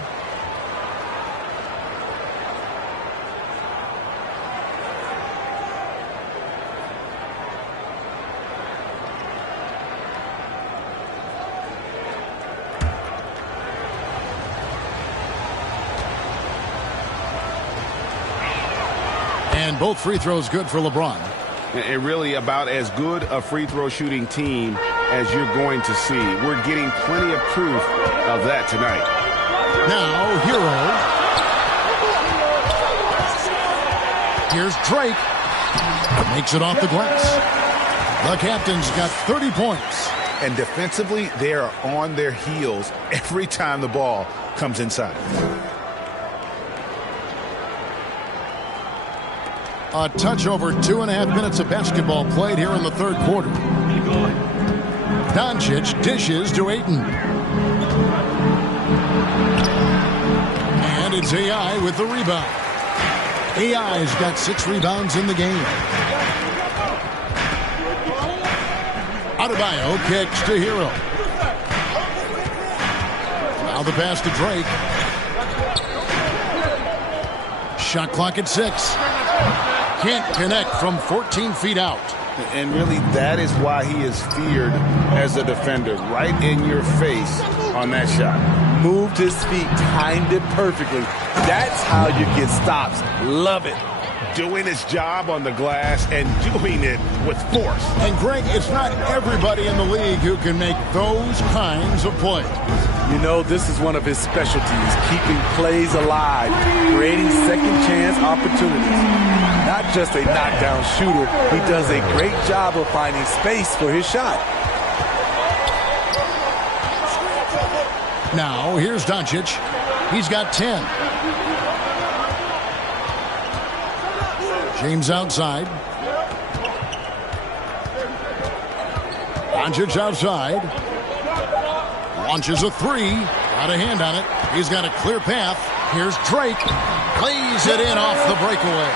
And both free throws good for LeBron. And really about as good a free throw shooting team as you're going to see. We're getting plenty of proof of that tonight. Now, Hero. Here's Drake. Makes it off the glass. The captain's got 30 points. And defensively, they are on their heels every time the ball comes inside. A touch over 2.5 minutes of basketball played here in the 3rd quarter. Doncic dishes to Ayton. And it's AI with the rebound. AI's got 6 rebounds in the game. Adebayo kicks to Hero. Now the pass to Drake. Shot clock at 6. Can't connect from 14 feet out. And really, that is why he is feared as a defender. Right in your face on that shot. Moved his feet, timed it perfectly. That's how you get stops. Love it. doing his job on the glass and doing it with force. And, Greg, it's not everybody in the league who can make those kinds of plays. You know, this is one of his specialties, keeping plays alive, creating second-chance opportunities. Not just a knockdown shooter, he does a great job of finding space for his shot. Now, here's Doncic. He's got 10. James outside. Doncic outside. Launches a three. Got a hand on it. He's got a clear path. Here's Drake. Lays it in off the breakaway.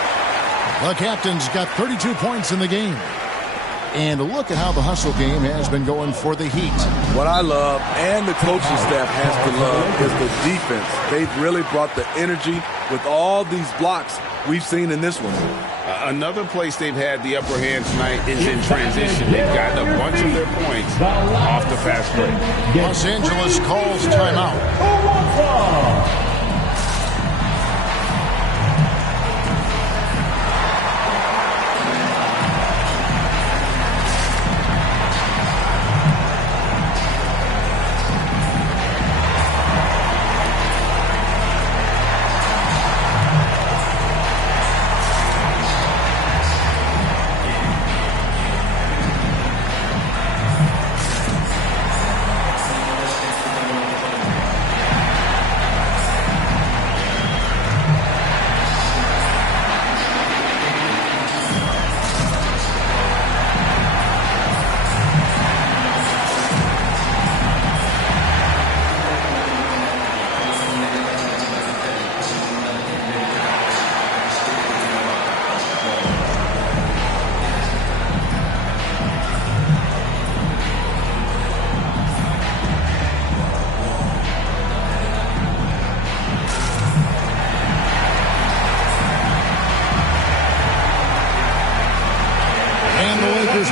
The captain's got 32 points in the game. And look at how the hustle game has been going for the Heat. What I love, and the coaching staff has to love, is the defense. They've really brought the energy with all these blocks we've seen in this one. Another place they've had the upper hand tonight is in transition. They've gotten a bunch of their points off the fast break. Los Angeles calls timeout.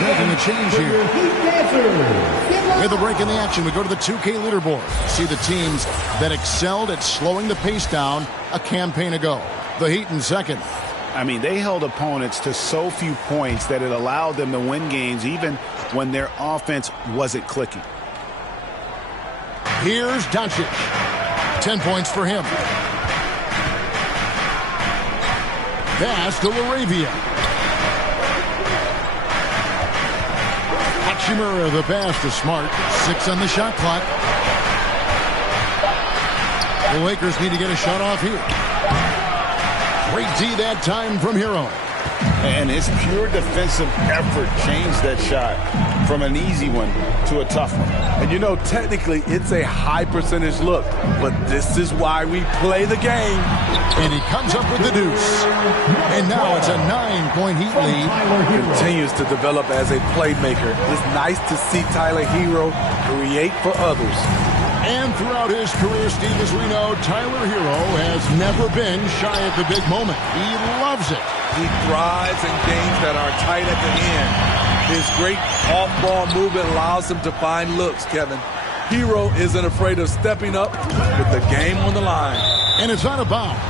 Making a change here. With a break in the action, we go to the 2K leaderboard. See the teams that excelled at slowing the pace down a campaign ago. The Heat in second. I mean, they held opponents to so few points that it allowed them to win games even when their offense wasn't clicking. Here's Doncic. 10 points for him. Pass to LaRavia. Hachimura, the pass to Smart. 6 on the shot clock. The Lakers need to get a shot off here. Great D that time from Hero. And his pure defensive effort changed that shot from an easy one to a tough one. And you know, technically, it's a high percentage look, but this is why we play the game. And he comes up with the deuce. And now it's a 9-point Heat lead. Continues to develop as a playmaker. It's nice to see Tyler Hero create for others. And throughout his career, Steve, as we know, Tyler Hero has never been shy at the big moment. He loves it. He thrives in games that are tight at the end. His great off-ball movement allows him to find looks, Kevin. Hero isn't afraid of stepping up with the game on the line. And it's out of bounds.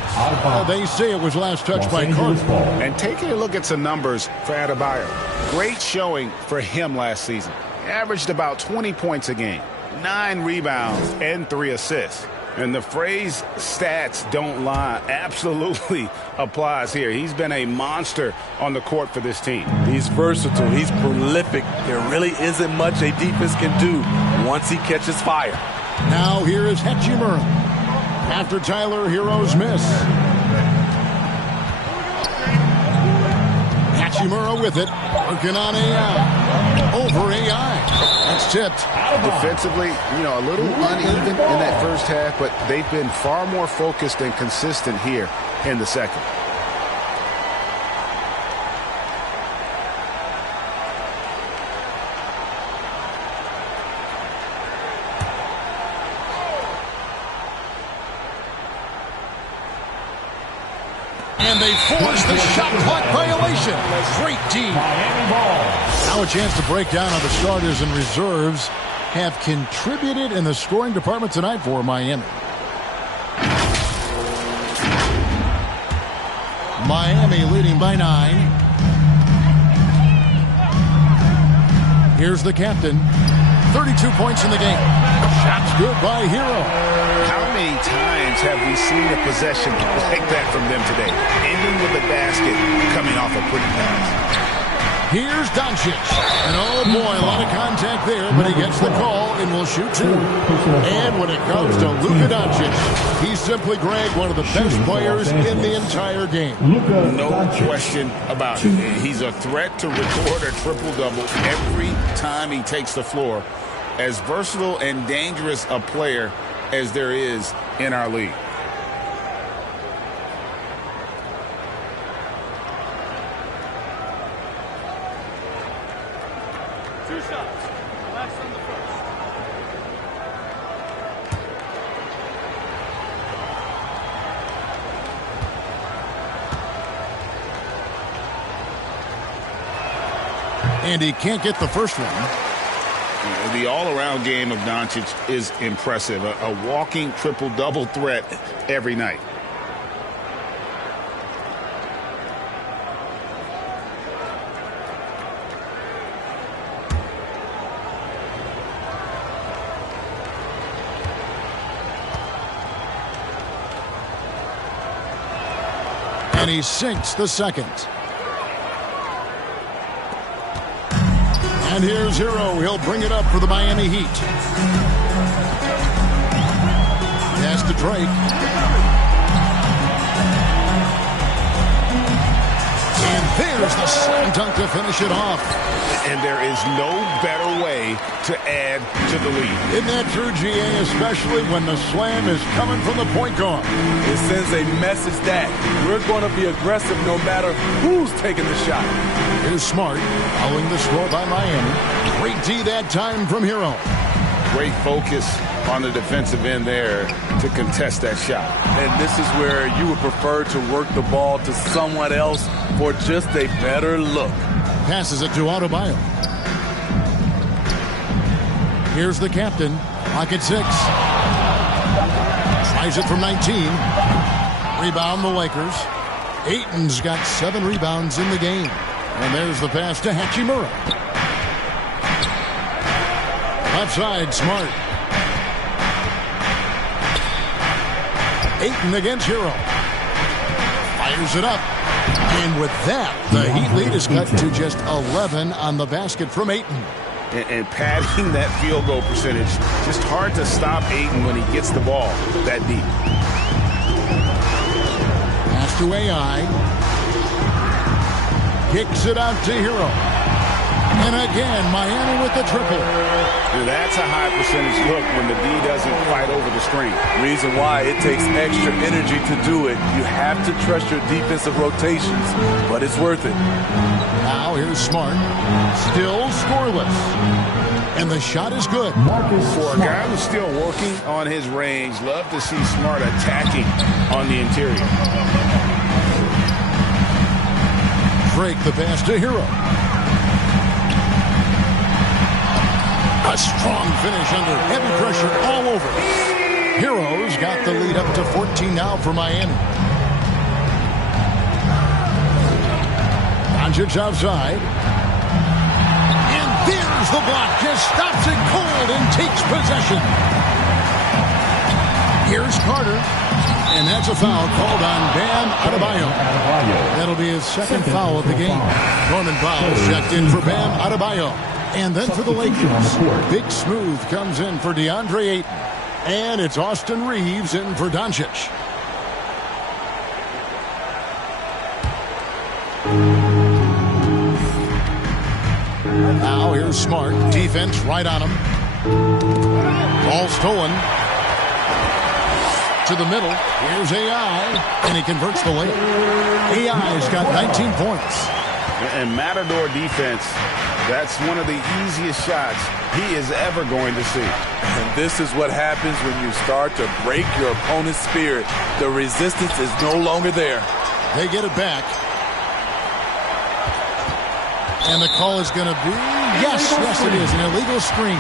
They say it was last touched by Carter. And taking a look at some numbers for Adebayo. Great showing for him last season. Averaged about 20 points a game, 9 rebounds, and 3 assists. And the phrase stats don't lie absolutely applies here. He's been a monster on the court for this team. He's versatile. He's prolific. There really isn't much a defense can do once he catches fire. Now here is Hachimura after Tyler Hero's miss. Hachimura with it. Working on AI. Over AI. That's tipped. Defensively, you know, a little uneven in that first half, but they've been far more focused and consistent here in the second. And they force the shot clock violation. Great D. Now a chance to break down how the starters and reserves have contributed in the scoring department tonight for Miami. Miami leading by 9. Here's the captain. 32 points in the game. Shot's good by Hero. How many times have we seen a possession like that from them today? Ending with a basket, coming off a pretty pass. Here's Doncic. And oh boy, a lot of contact there, but he gets the call and will shoot 2. And when it comes to Luka Doncic, he's simply, Greg, one of the best players in the entire game. No question about it. He's a threat to record a triple-double every time he takes the floor. As versatile and dangerous a player as there is in our league. And he can't get the first one. The all-around game of Doncic is impressive. A walking triple-double threat every night. And he sinks the second. And here's Hero. He'll bring it up for the Miami Heat. Pass to Drake. And there's the slam dunk to finish it off. And there is no better way to add to the lead. Isn't that true, GA? Especially when the slam is coming from the point guard. It sends a message that we're going to be aggressive no matter who's taking the shot. Here's Smart, following the score by Miami. Great D that time from Hero. Great focus on the defensive end there to contest that shot. And this is where you would prefer to work the ball to someone else for just a better look. Passes it to Adebayo. Here's the captain. Pocket 6. Tries it from 19. Rebound the Lakers. Ayton's got 7 rebounds in the game. And there's the pass to Hachimura. Outside, Smart. Ayton against Hero. Fires it up. And with that, the Heat lead is cut to just 11 on the basket from Ayton. And padding that field goal percentage. Just hard to stop Ayton when he gets the ball that deep. Pass to AI. Kicks it out to Hero. And again, Miami with the triple. That's a high percentage look when the D doesn't fight over the screen. Reason why it takes extra energy to do it. You have to trust your defensive rotations, but it's worth it. Now here's Smart. Still scoreless. And the shot is good. For a guy who's still working on his range, love to see Smart attacking on the interior. Drake the pass to Hero. A strong finish under heavy pressure all over. Hero's got the lead up to 14 now for Miami. Doncic outside. And there's the block. Just stops it cold and takes possession. Here's Carter. And that's a foul called on Bam Adebayo. That'll be his second foul of the game. Norman Powell checked in for Bam Adebayo. And then for the Lakers, Big Smooth comes in for DeAndre Ayton. And it's Austin Reeves in for Doncic. Now here's Smart. Defense right on him. Ball stolen. To the middle. Here's AI. And he converts the layup. AI's got 19 points. And Matador defense, that's one of the easiest shots he is ever going to see. And this is what happens when you start to break your opponent's spirit. The resistance is no longer there. They get it back. And the call is going to be, yes, it is, an illegal screen.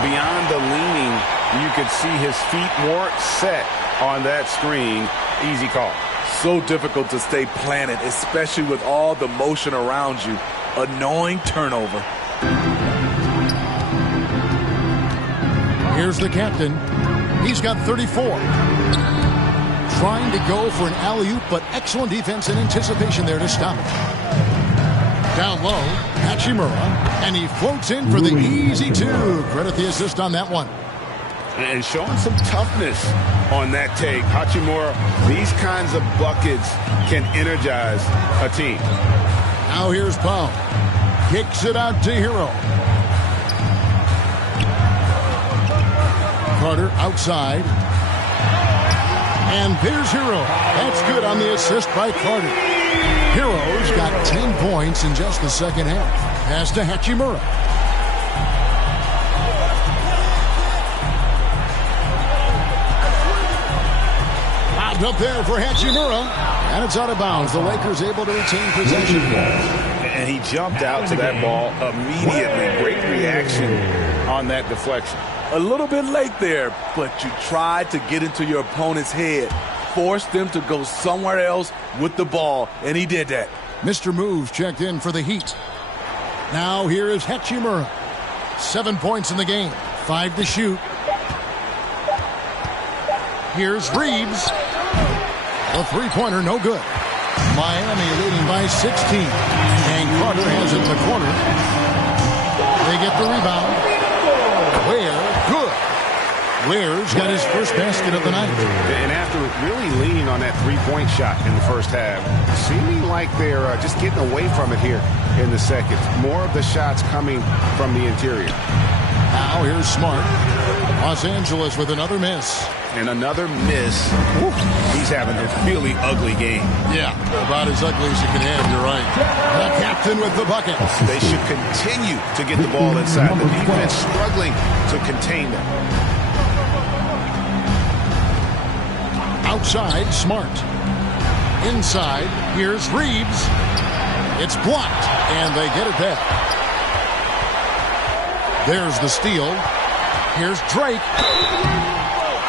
Beyond the leaning, you could see his feet more set on that screen. Easy call. so difficult to stay planted, especially with all the motion around you. Annoying turnover. Here's the captain. He's got 34. Trying to go for an alley-oop, but excellent defense and anticipation there to stop it. Down low, Hachimura, and he floats in for the easy two. Credit the assist on that one. And showing some toughness on that take. Hachimura, these kinds of buckets can energize a team. Now here's Pau. Kicks it out to Hero. Carter outside. And there's Hero. That's good on the assist by Carter. Hero's got 10 points in just the second half. Pass to Hachimura. Lobbed up there for Hachimura. And it's out of bounds. The Lakers able to retain possession. And he jumped out to that ball immediately. Great reaction on that deflection. A little bit late there, but you tried to get into your opponent's head. Force them to go somewhere else with the ball, and he did that. Mr. Moves checked in for the Heat. Now here is Hachimura. 7 points in the game. 5 to shoot. Here's Reeves. A three-pointer, no good. Miami leading by 16. And Carter has it in the corner. They get the rebound. Ware, good. Ware's got his first basket of the night. And after really leaning on that three-point shot in the first half, seeming like they're just getting away from it here in the second. More of the shots coming from the interior. Now here's Smart. Los Angeles with another miss. And another miss. Woo. He's having a really ugly game. Yeah, about as ugly as you can have, you're right. The captain with the bucket. They should continue to get the ball inside. The defense struggling to contain them. Outside, Smart. Inside, here's Reeves. It's blocked, and they get it back. There's the steal. Here's Drake.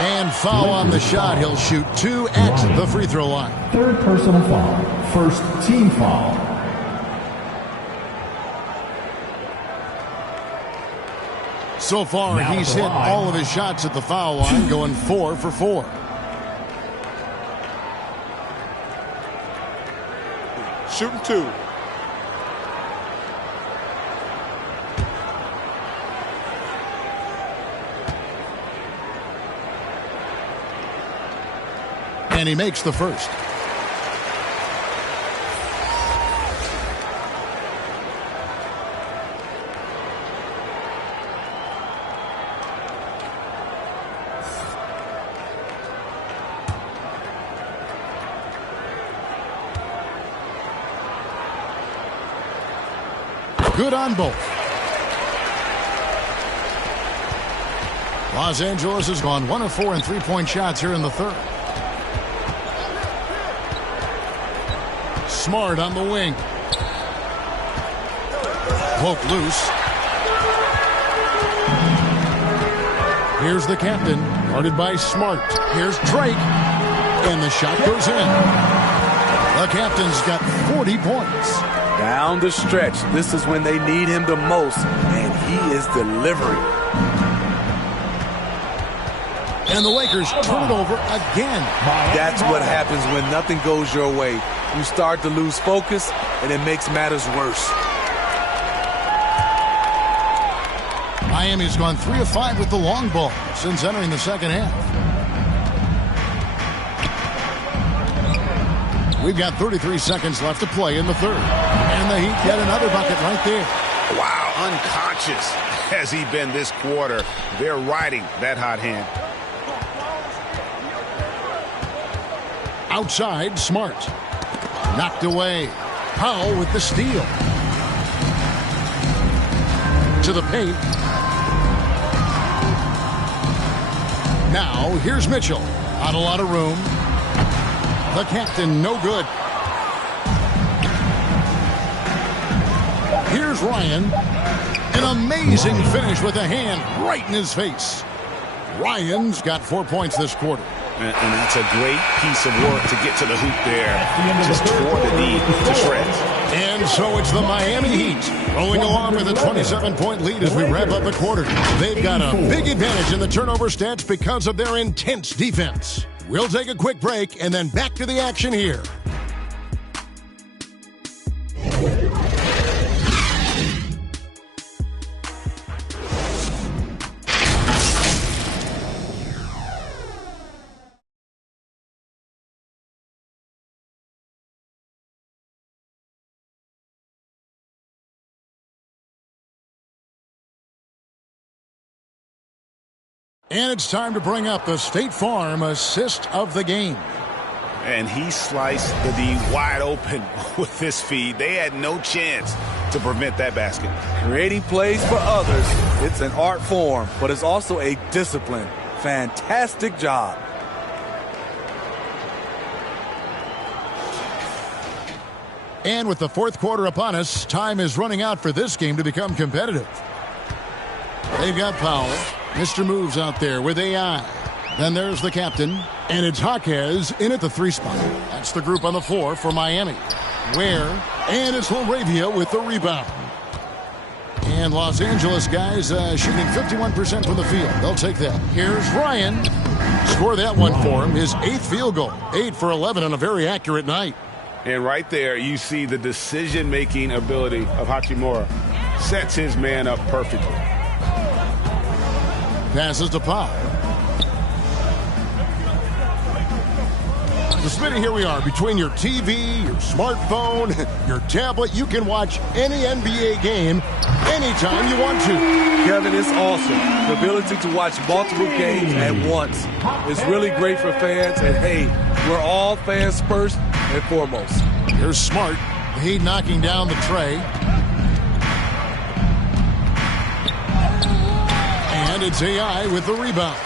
And foul on the shot. He'll shoot 2 at the free throw line. Third personal foul. First team foul. So far, he's hit all of his shots at the foul line, going 4 for 4. Shooting 2. And he makes the first. Good on both. Los Angeles has gone 1 of 4 in three-point shots here in the third. Smart on the wing. Poke loose. Here's the captain, guarded by Smart. Here's Drake. And the shot goes in. The captain's got 40 points. Down the stretch, this is when they need him the most, and he is delivering. And the Lakers turn it over again. That's what happens when nothing goes your way. You start to lose focus, and it makes matters worse. Miami's gone 3 of 5 with the long ball since entering the second half. We've got 33 seconds left to play in the third. And the Heat get another bucket right there. Wow, unconscious has he been this quarter. They're riding that hot hand. Outside, Smart. Knocked away. Powell with the steal. To the paint. Now, here's Mitchell. Not a lot of room. The captain, no good. Here's Ryan. An amazing finish with a hand right in his face. Ryan's got 4 points this quarter. And that's a great piece of work to get to the hoop there. Just tore the D to shreds. And so it's the Miami Heat rolling along with a 27-point lead as we wrap up the quarter. They've got a big advantage in the turnover stats because of their intense defense. We'll take a quick break and then back to the action here. And it's time to bring up the State Farm assist of the game. And he sliced the D wide open with this feed. They had no chance to prevent that basket. Creating plays for others, it's an art form, but it's also a discipline. Fantastic job. And with the fourth quarter upon us, time is running out for this game to become competitive. They've got Powell. Mr. Moves out there with AI. Then there's the captain. And it's Jaquez in at the 3 spot. That's the group on the floor for Miami. Ware. And it's Laravia with the rebound. And Los Angeles guys shooting 51% from the field. They'll take that. Here's Ryan. Score that one for him. His 8th field goal. 8 for 11 on a very accurate night. And right there, you see the decision-making ability of Hachimura. Sets his man up perfectly. Passes to Powell. So, Smitty, here we are. Between your TV, your smartphone, your tablet, you can watch any NBA game anytime you want to. Kevin, it's awesome. The ability to watch multiple games at once is really great for fans. And, hey, we're all fans first and foremost. Here's Smart. He knocking down the tray. And it's AI with the rebound.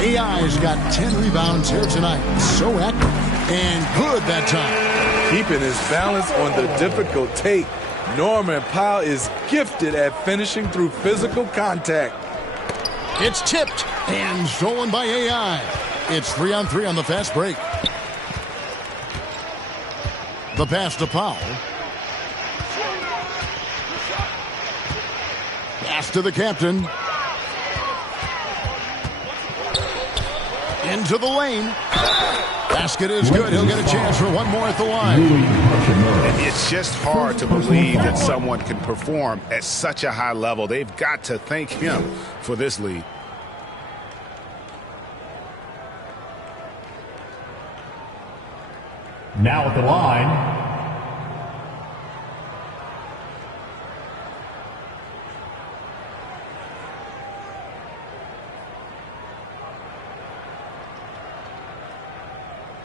AI's got 10 rebounds here tonight. So active and good that time. Keeping his balance on the difficult take. Norman Powell is gifted at finishing through physical contact. It's tipped and stolen by AI. It's 3-on-3 on the fast break. The pass to Powell. Pass to the captain. Into the lane. Basket is good. He'll get a chance for one more at the line. It's just hard to believe that someone can perform at such a high level. They've got to thank him for this lead. Now at the line,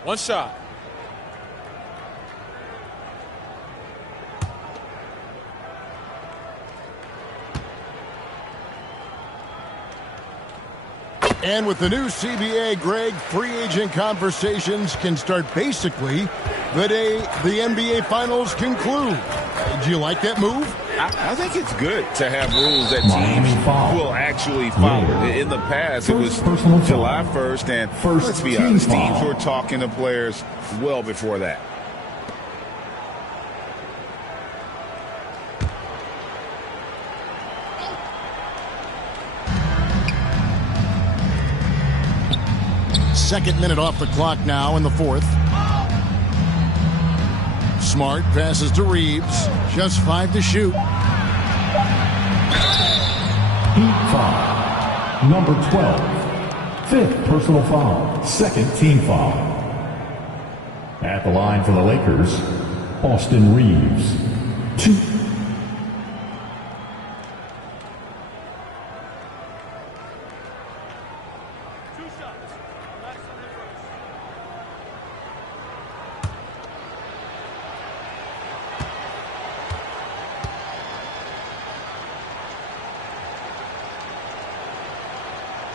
one shot. And with the new CBA, Greg, free agent conversations can start basically the day the NBA Finals conclude. Do you like that move? I think it's good to have rules that teams will actually follow. In the past, it was July 1st, and let's be honest, teams were talking to players well before that. Second minute off the clock now in the fourth. Smart passes to Reeves. Just 5 to shoot. Heat foul. Number 12. 5th personal foul. 2nd team foul. At the line for the Lakers, Austin Reeves. 2.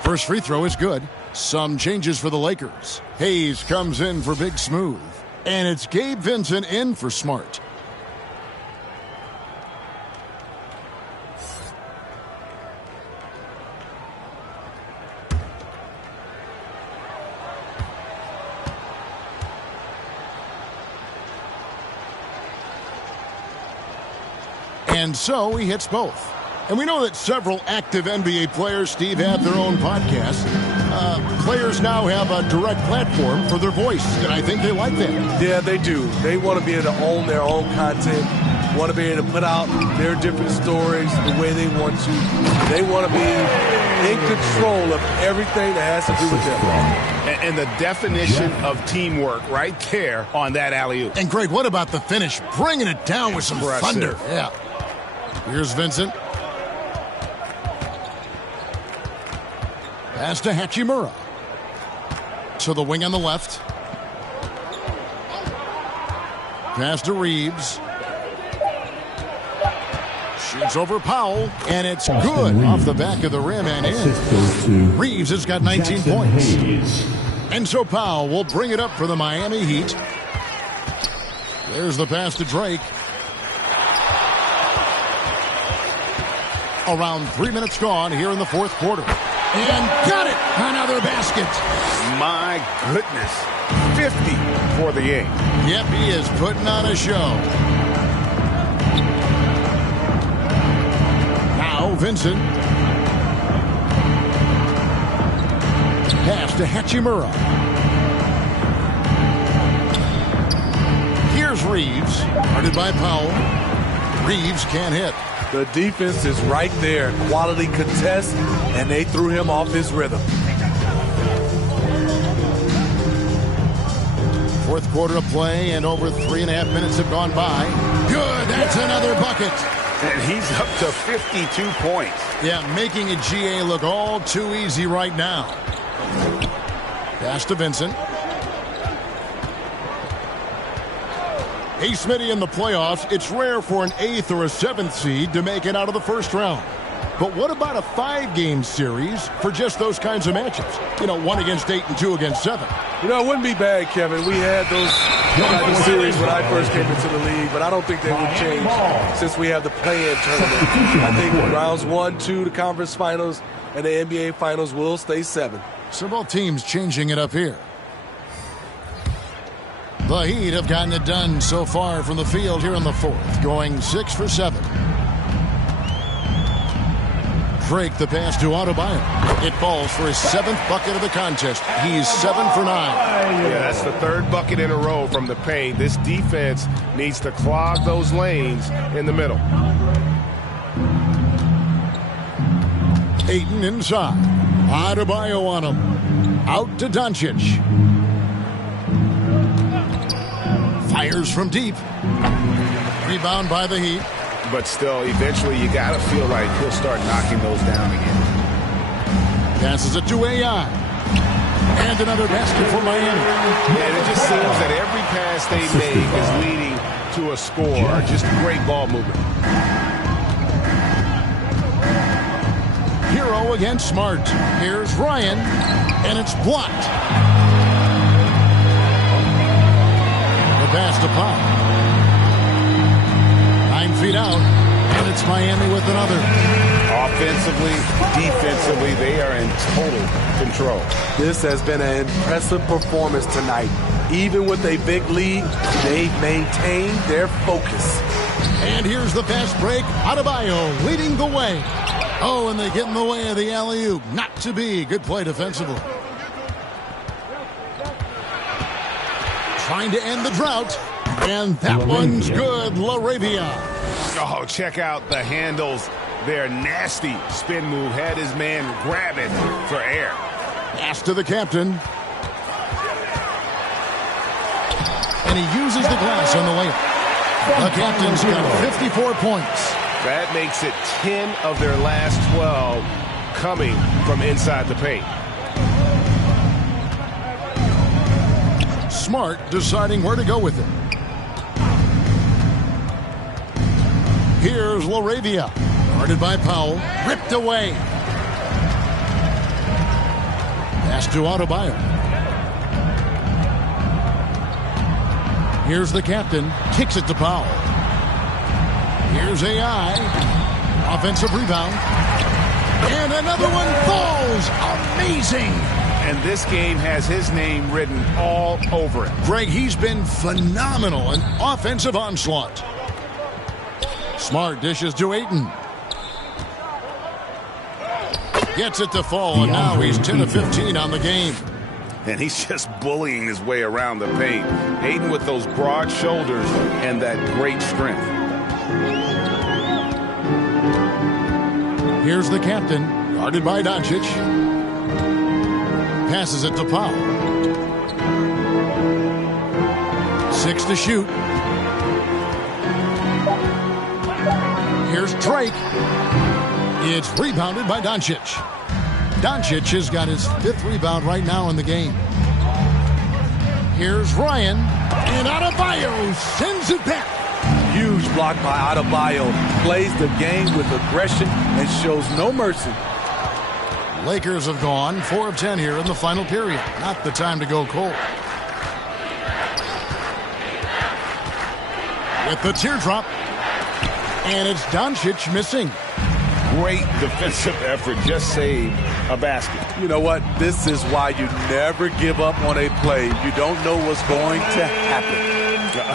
First free throw is good. Some changes for the Lakers. Hayes comes in for Big Smooth. And it's Gabe Vincent in for Smart. And so he hits both. And we know that several active NBA players, Steve, have their own podcasts. Players now have a direct platform for their voice, and I think they like that. Yeah, they do. They want to be able to own their own content, want to be able to put out their different stories the way they want to. They want to be in control of everything that has to do with them. And the definition of teamwork right there on that alley-oop. And Greg, what about the finish? Bringing it down with some thunder. Yeah. Here's Vincent. Pass to Hachimura. To the wing on the left. Pass to Reeves. Shoots over Powell, and it's good off the back of the rim and in. Reeves has got 19 points. And so Powell will bring it up for the Miami Heat. There's the pass to Drake. Around 3 minutes gone here in the fourth quarter. And got it! Another basket. My goodness. 50 for the game. Yep, he is putting on a show. Now Vincent. Pass to Hachimura. Here's Reeves. Guarded by Powell. Reeves can't hit. The defense is right there. Quality contest, and they threw him off his rhythm. Fourth quarter of play, and over 3.5 minutes have gone by. Good, that's another bucket. And he's up to 52 points. Yeah, making a GA look all too easy right now. Pass to Vincent. Hey, Smitty, in the playoffs, it's rare for an 8th or a 7th seed to make it out of the first round. But what about a 5-game series for just those kinds of matchups? You know, 1 against 8 and 2 against 7. You know, it wouldn't be bad, Kevin. We had those type of series when I first came into the league, but I don't think they would change since we have the play-in tournament. I think rounds 1, 2, the conference finals, and the NBA finals will stay 7. So both teams changing it up here. The Heat have gotten it done so far from the field here in the fourth, going 6 for 7. Drake the pass to Adebayo. It falls for his 7th bucket of the contest. He's 7 for 9. Yeah, that's the 3rd bucket in a row from the paint. This defense needs to clog those lanes in the middle. Ayton inside. Adebayo on him. Out to Doncic. Fires from deep. Rebound by the Heat. But still, eventually, you got to feel like he'll start knocking those down again. Passes it to AI. And another basket for Miami. And it just seems that every pass they make is leading to a score. Just great ball movement. Hero against Smart. Here's Ryan. And it's blocked. The pass to Pop. 9 feet out, and it's Miami with another. Offensively, defensively, they are in total control. This has been an impressive performance tonight. Even with a big lead, they've maintained their focus. And here's the fast break. Adebayo leading the way. Oh, and they get in the way of the alley-oop. Not to be. Good play defensively. Trying to end the drought. And that one's good. LaRavia. Oh, check out the handles. Their nasty spin move had his man grabbing for air. Pass to the captain. And he uses the glass on the layup. The captain's got 54 points. That makes it 10 of their last 12 coming from inside the paint. Smart deciding where to go with it. Here's LaRavia. Guarded by Powell. Ripped away. Pass to Adebayo. Here's the captain. Kicks it to Powell. Here's AI. Offensive rebound. And another one falls. Amazing. And this game has his name written all over it. Greg, he's been phenomenal in offensive onslaught. Smart dishes to Ayton. Gets it to fall, and now he's 10 of 15 on the game. And he's just bullying his way around the paint. Ayton with those broad shoulders and that great strength. Here's the captain, guarded by Doncic. Passes it to Powell. 6 to shoot. Here's Drake. It's rebounded by Doncic. Doncic has got his 5th rebound right now in the game. Here's Ryan. And Adebayo sends it back. Huge block by Adebayo. Plays the game with aggression and shows no mercy. Lakers have gone 4 of 10 here in the final period. Not the time to go cold. With the teardrop. And it's Doncic missing. Great defensive effort. Just saved a basket. You know what? This is why you never give up on a play. You don't know what's going to happen.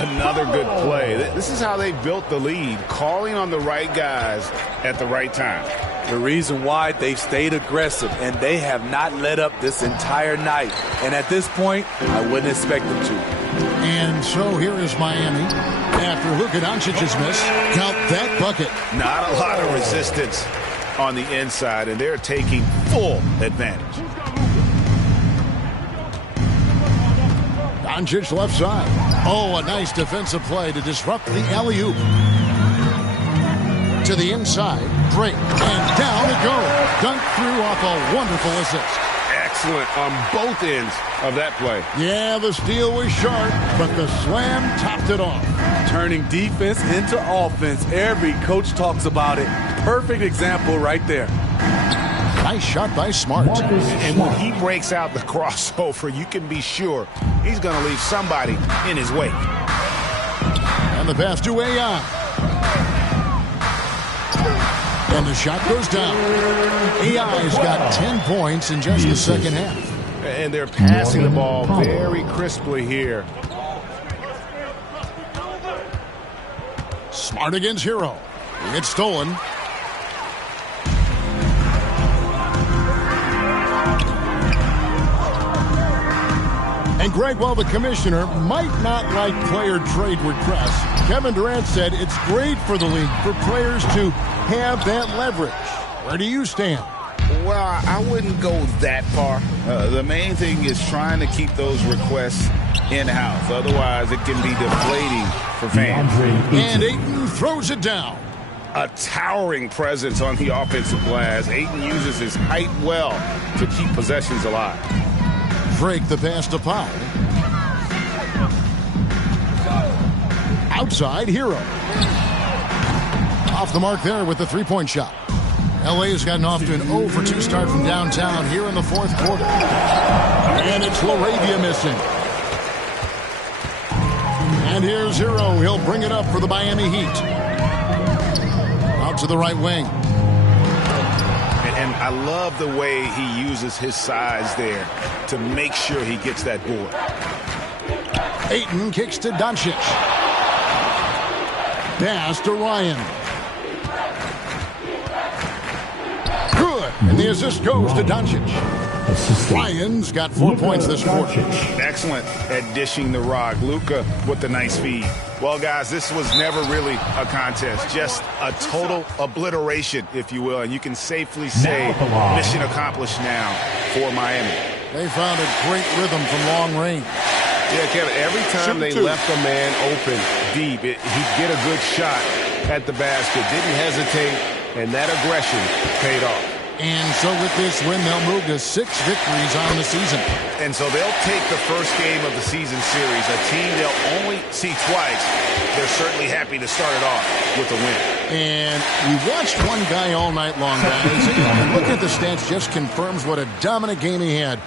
Another good play. This is how they built the lead. Calling on the right guys at the right time. The reason why they've stayed aggressive, and they have not let up this entire night. And at this point, I wouldn't expect them to. And so here is Miami. After Luka Doncic's miss, count that bucket. Not a lot of resistance on the inside, and they're taking full advantage. Doncic left side. Oh, a nice defensive play to disrupt the alley-oop. To the inside, Drake, and down it goes. Dunk through off a wonderful assist. Excellent on both ends of that play. Yeah, the steal was sharp, but the slam topped it off. Turning defense into offense. Every coach talks about it. Perfect example right there. Nice shot by Smart. And when he breaks out the crossover, you can be sure he's going to leave somebody in his wake. And the pass to AI. And the shot goes down. AI's got 10 points in just the second half. And they're passing the ball very crisply here. Smart against Hero. It's stolen. And Greg, while the commissioner might not like player trade requests, Kevin Durant said it's great for the league for players to have that leverage. Where do you stand? Well, I wouldn't go that far. The main thing is trying to keep those requests in-house. Otherwise, it can be deflating for fans. And Ayton throws it down. A towering presence on the offensive glass. Ayton uses his height well to keep possessions alive. Drake the pass to Powell. Outside, Hero. Off the mark there with the three-point shot. LA has gotten off to an 0 for 2 start from downtown here in the fourth quarter. And it's LaRavia missing. And here's Hero. He'll bring it up for the Miami Heat. Out to the right wing. And I love the way he uses his size there to make sure he gets that board. Ayton kicks to Doncic. Pass to Ryan. Good. And the assist goes to Doncic. Ryan's got 4 points this quarter. Excellent at dishing the rock. Luka with the nice feed. Well, guys, this was never really a contest. Just a total obliteration, if you will. And you can safely say mission accomplished now for Miami. They found a great rhythm from long range. Yeah, Kevin, every time they left a man open deep, he'd get a good shot at the basket. Didn't hesitate, and that aggression paid off. And so with this win, they'll move to 6 victories on the season. And so they'll take the first game of the season series, a team they'll only see twice. They're certainly happy to start it off with a win. And we watched one guy all night long, guys. And look at the stats, just confirms what a dominant game he had.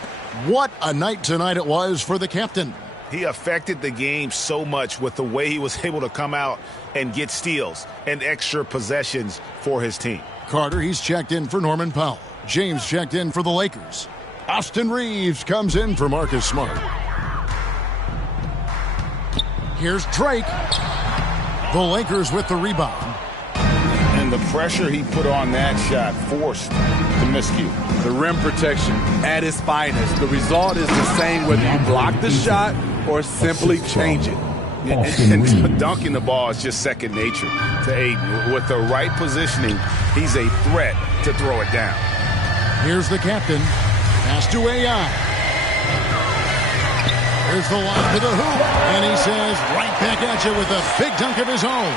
What a night tonight it was for the captain. He affected the game so much with the way he was able to come out and get steals and extra possessions for his team. Carter, he's checked in for Norman Powell. James checked in for the Lakers. Austin Reeves comes in for Marcus Smart. Here's Drake. The Lakers with the rebound. And the pressure he put on that shot forced the miscue. The rim protection at its finest. The result is the same whether you block the shot or simply change it. And dunking the ball is just second nature to Ayton. With the right positioning, he's a threat to throw it down. Here's the captain. Pass to AI. Here's the lob to the hoop. And he says right back at you with a big dunk of his own.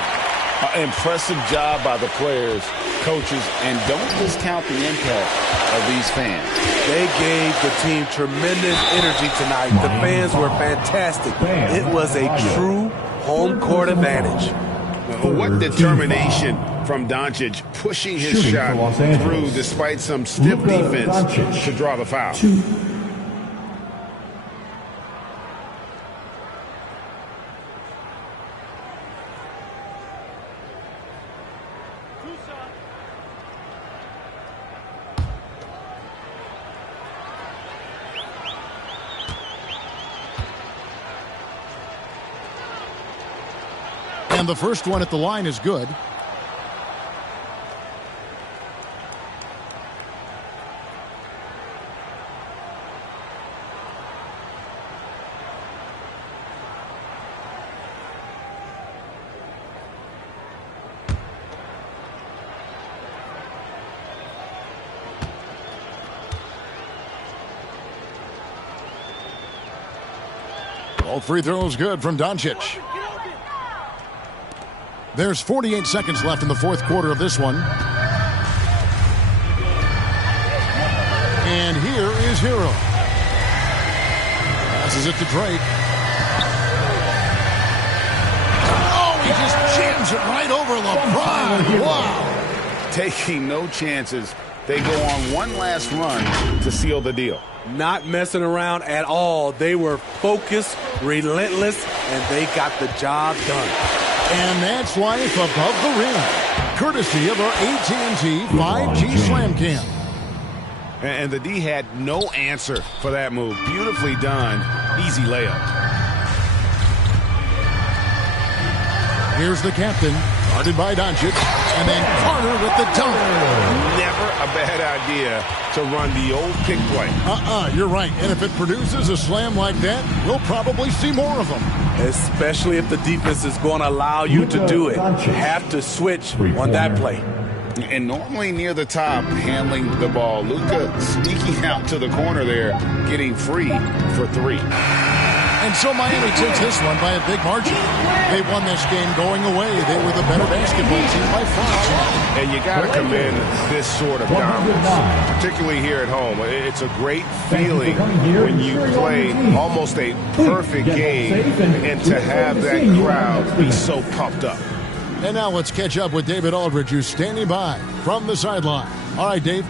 Impressive job by the players, coaches, and don't discount the impact of these fans. They gave the team tremendous energy tonight. The fans were fantastic. It was a true home court advantage. What determination from Doncic, pushing his shot through despite some stiff defense to draw the foul. And the first one at the line is good. All free throws good from Doncic. There's 48 seconds left in the fourth quarter of this one. And here is Hero. Passes it to Drake. Oh, he just jams it right over LeBron. Wow. Taking no chances. They go on one last run to seal the deal. Not messing around at all. They were focused, relentless, and they got the job done. And that's life above the rim, courtesy of our AT&T 5G Slam Cam. And the D had no answer for that move. Beautifully done. Easy layup. Here's the captain, guarded by Doncic, and then Carter with the dunk. Never a bad idea to run the old kick play. You're right. And if it produces a slam like that, we'll probably see more of them. Especially if the defense is going to allow you to do it. You have to switch on that play. And normally near the top, handling the ball. Luka sneaking out to the corner there, getting free for three. And so Miami takes this one by a big margin. They won this game going away. They were the better basketball team by far. And you got to commend this sort of dominance, particularly here at home. It's a great feeling when you play almost a perfect game and to have that crowd be so pumped up. And now let's catch up with David Aldridge, who's standing by from the sideline. All right, Dave.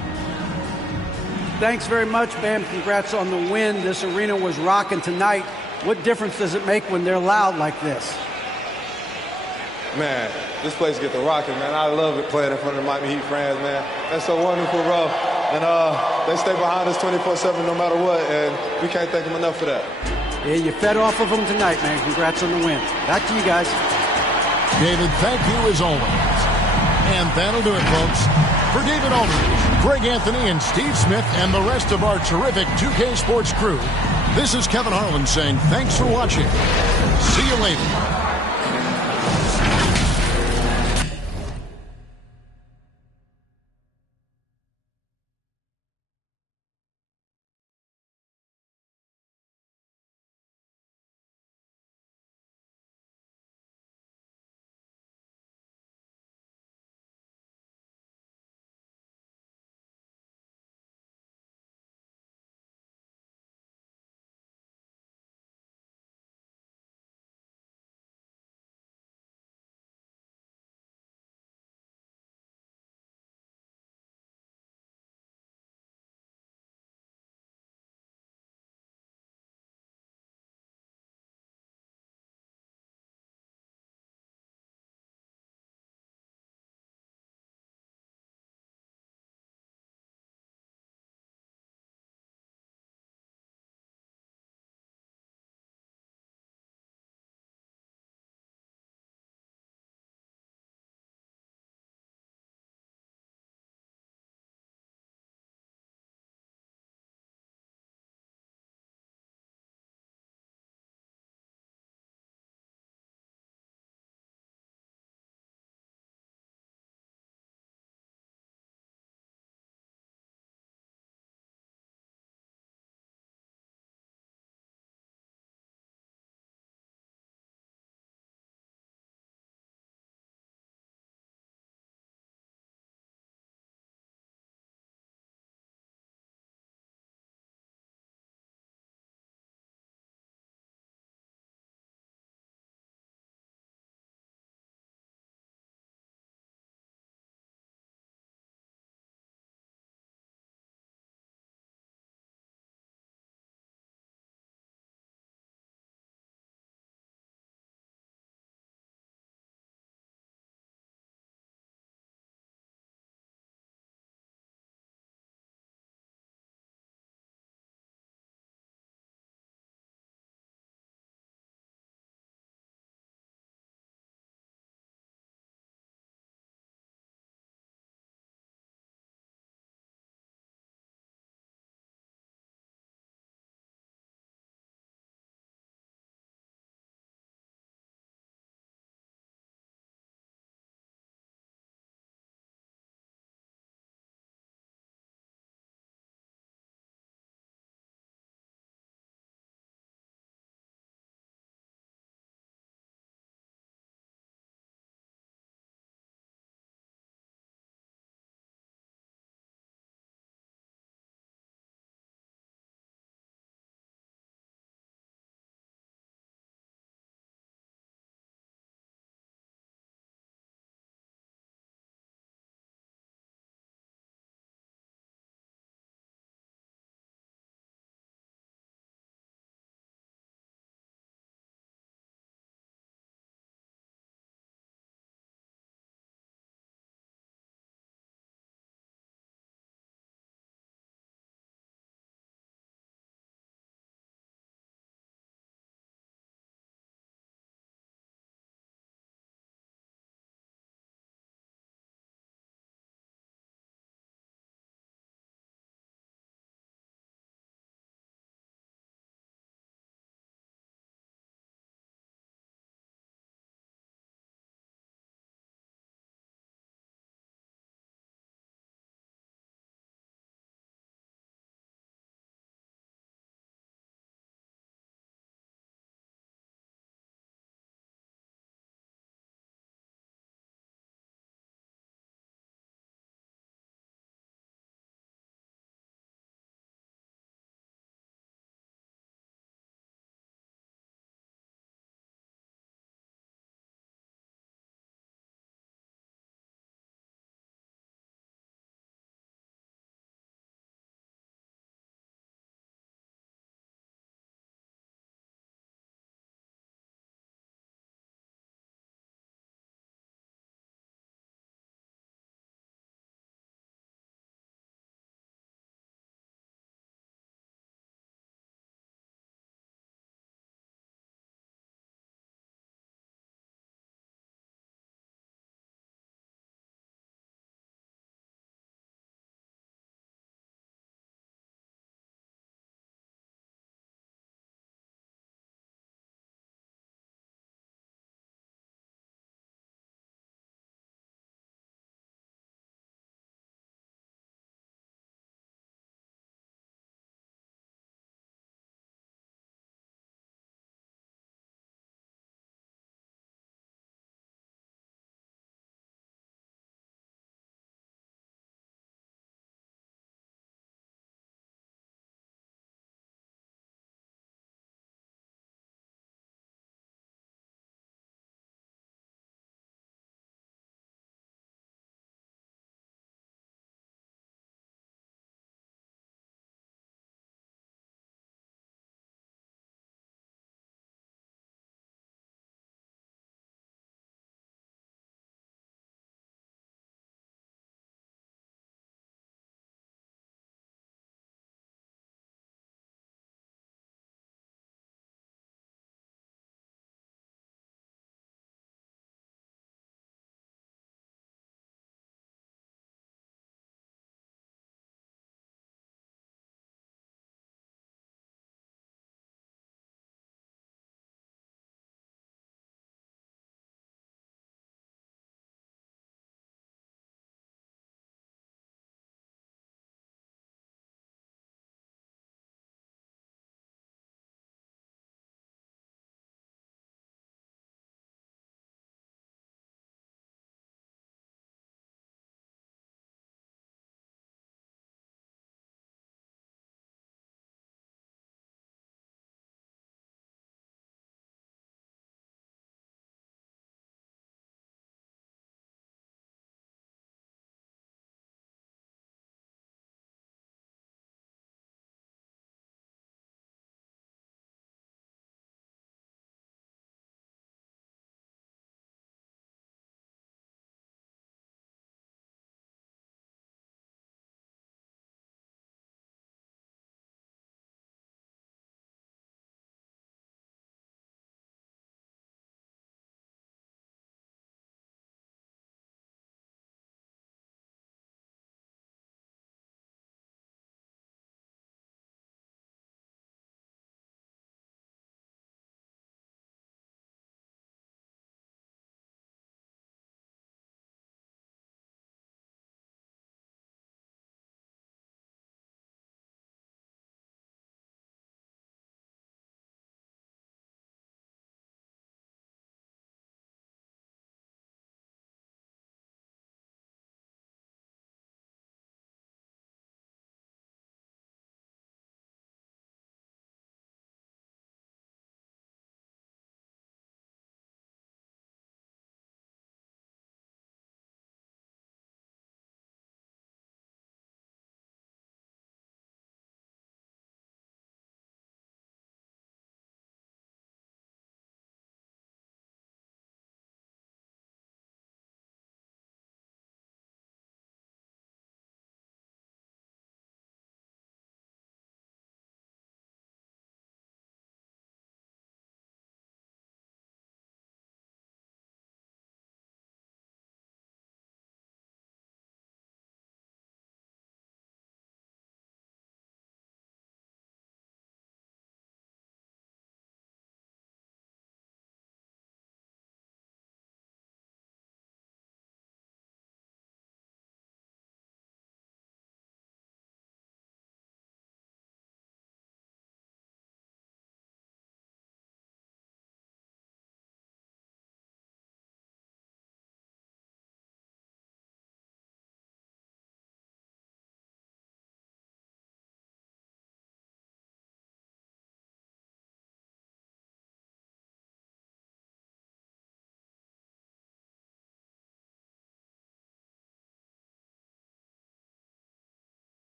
Thanks very much, Bam. Congrats on the win. This arena was rocking tonight. What difference does it make when they're loud like this? Man, this place get the rocking, man. I love it playing in front of the Miami Heat fans, man. That's so wonderful, bro. And they stay behind us 24/7 no matter what, and we can't thank them enough for that. Yeah, you fed off of them tonight, man. Congrats on the win. Back to you guys. David, thank you as always. And that'll do it, folks. For David Aldridge, Greg Anthony, and Steve Smith, and the rest of our terrific 2K Sports crew, this is Kevin Harlan saying thanks for watching. See you later.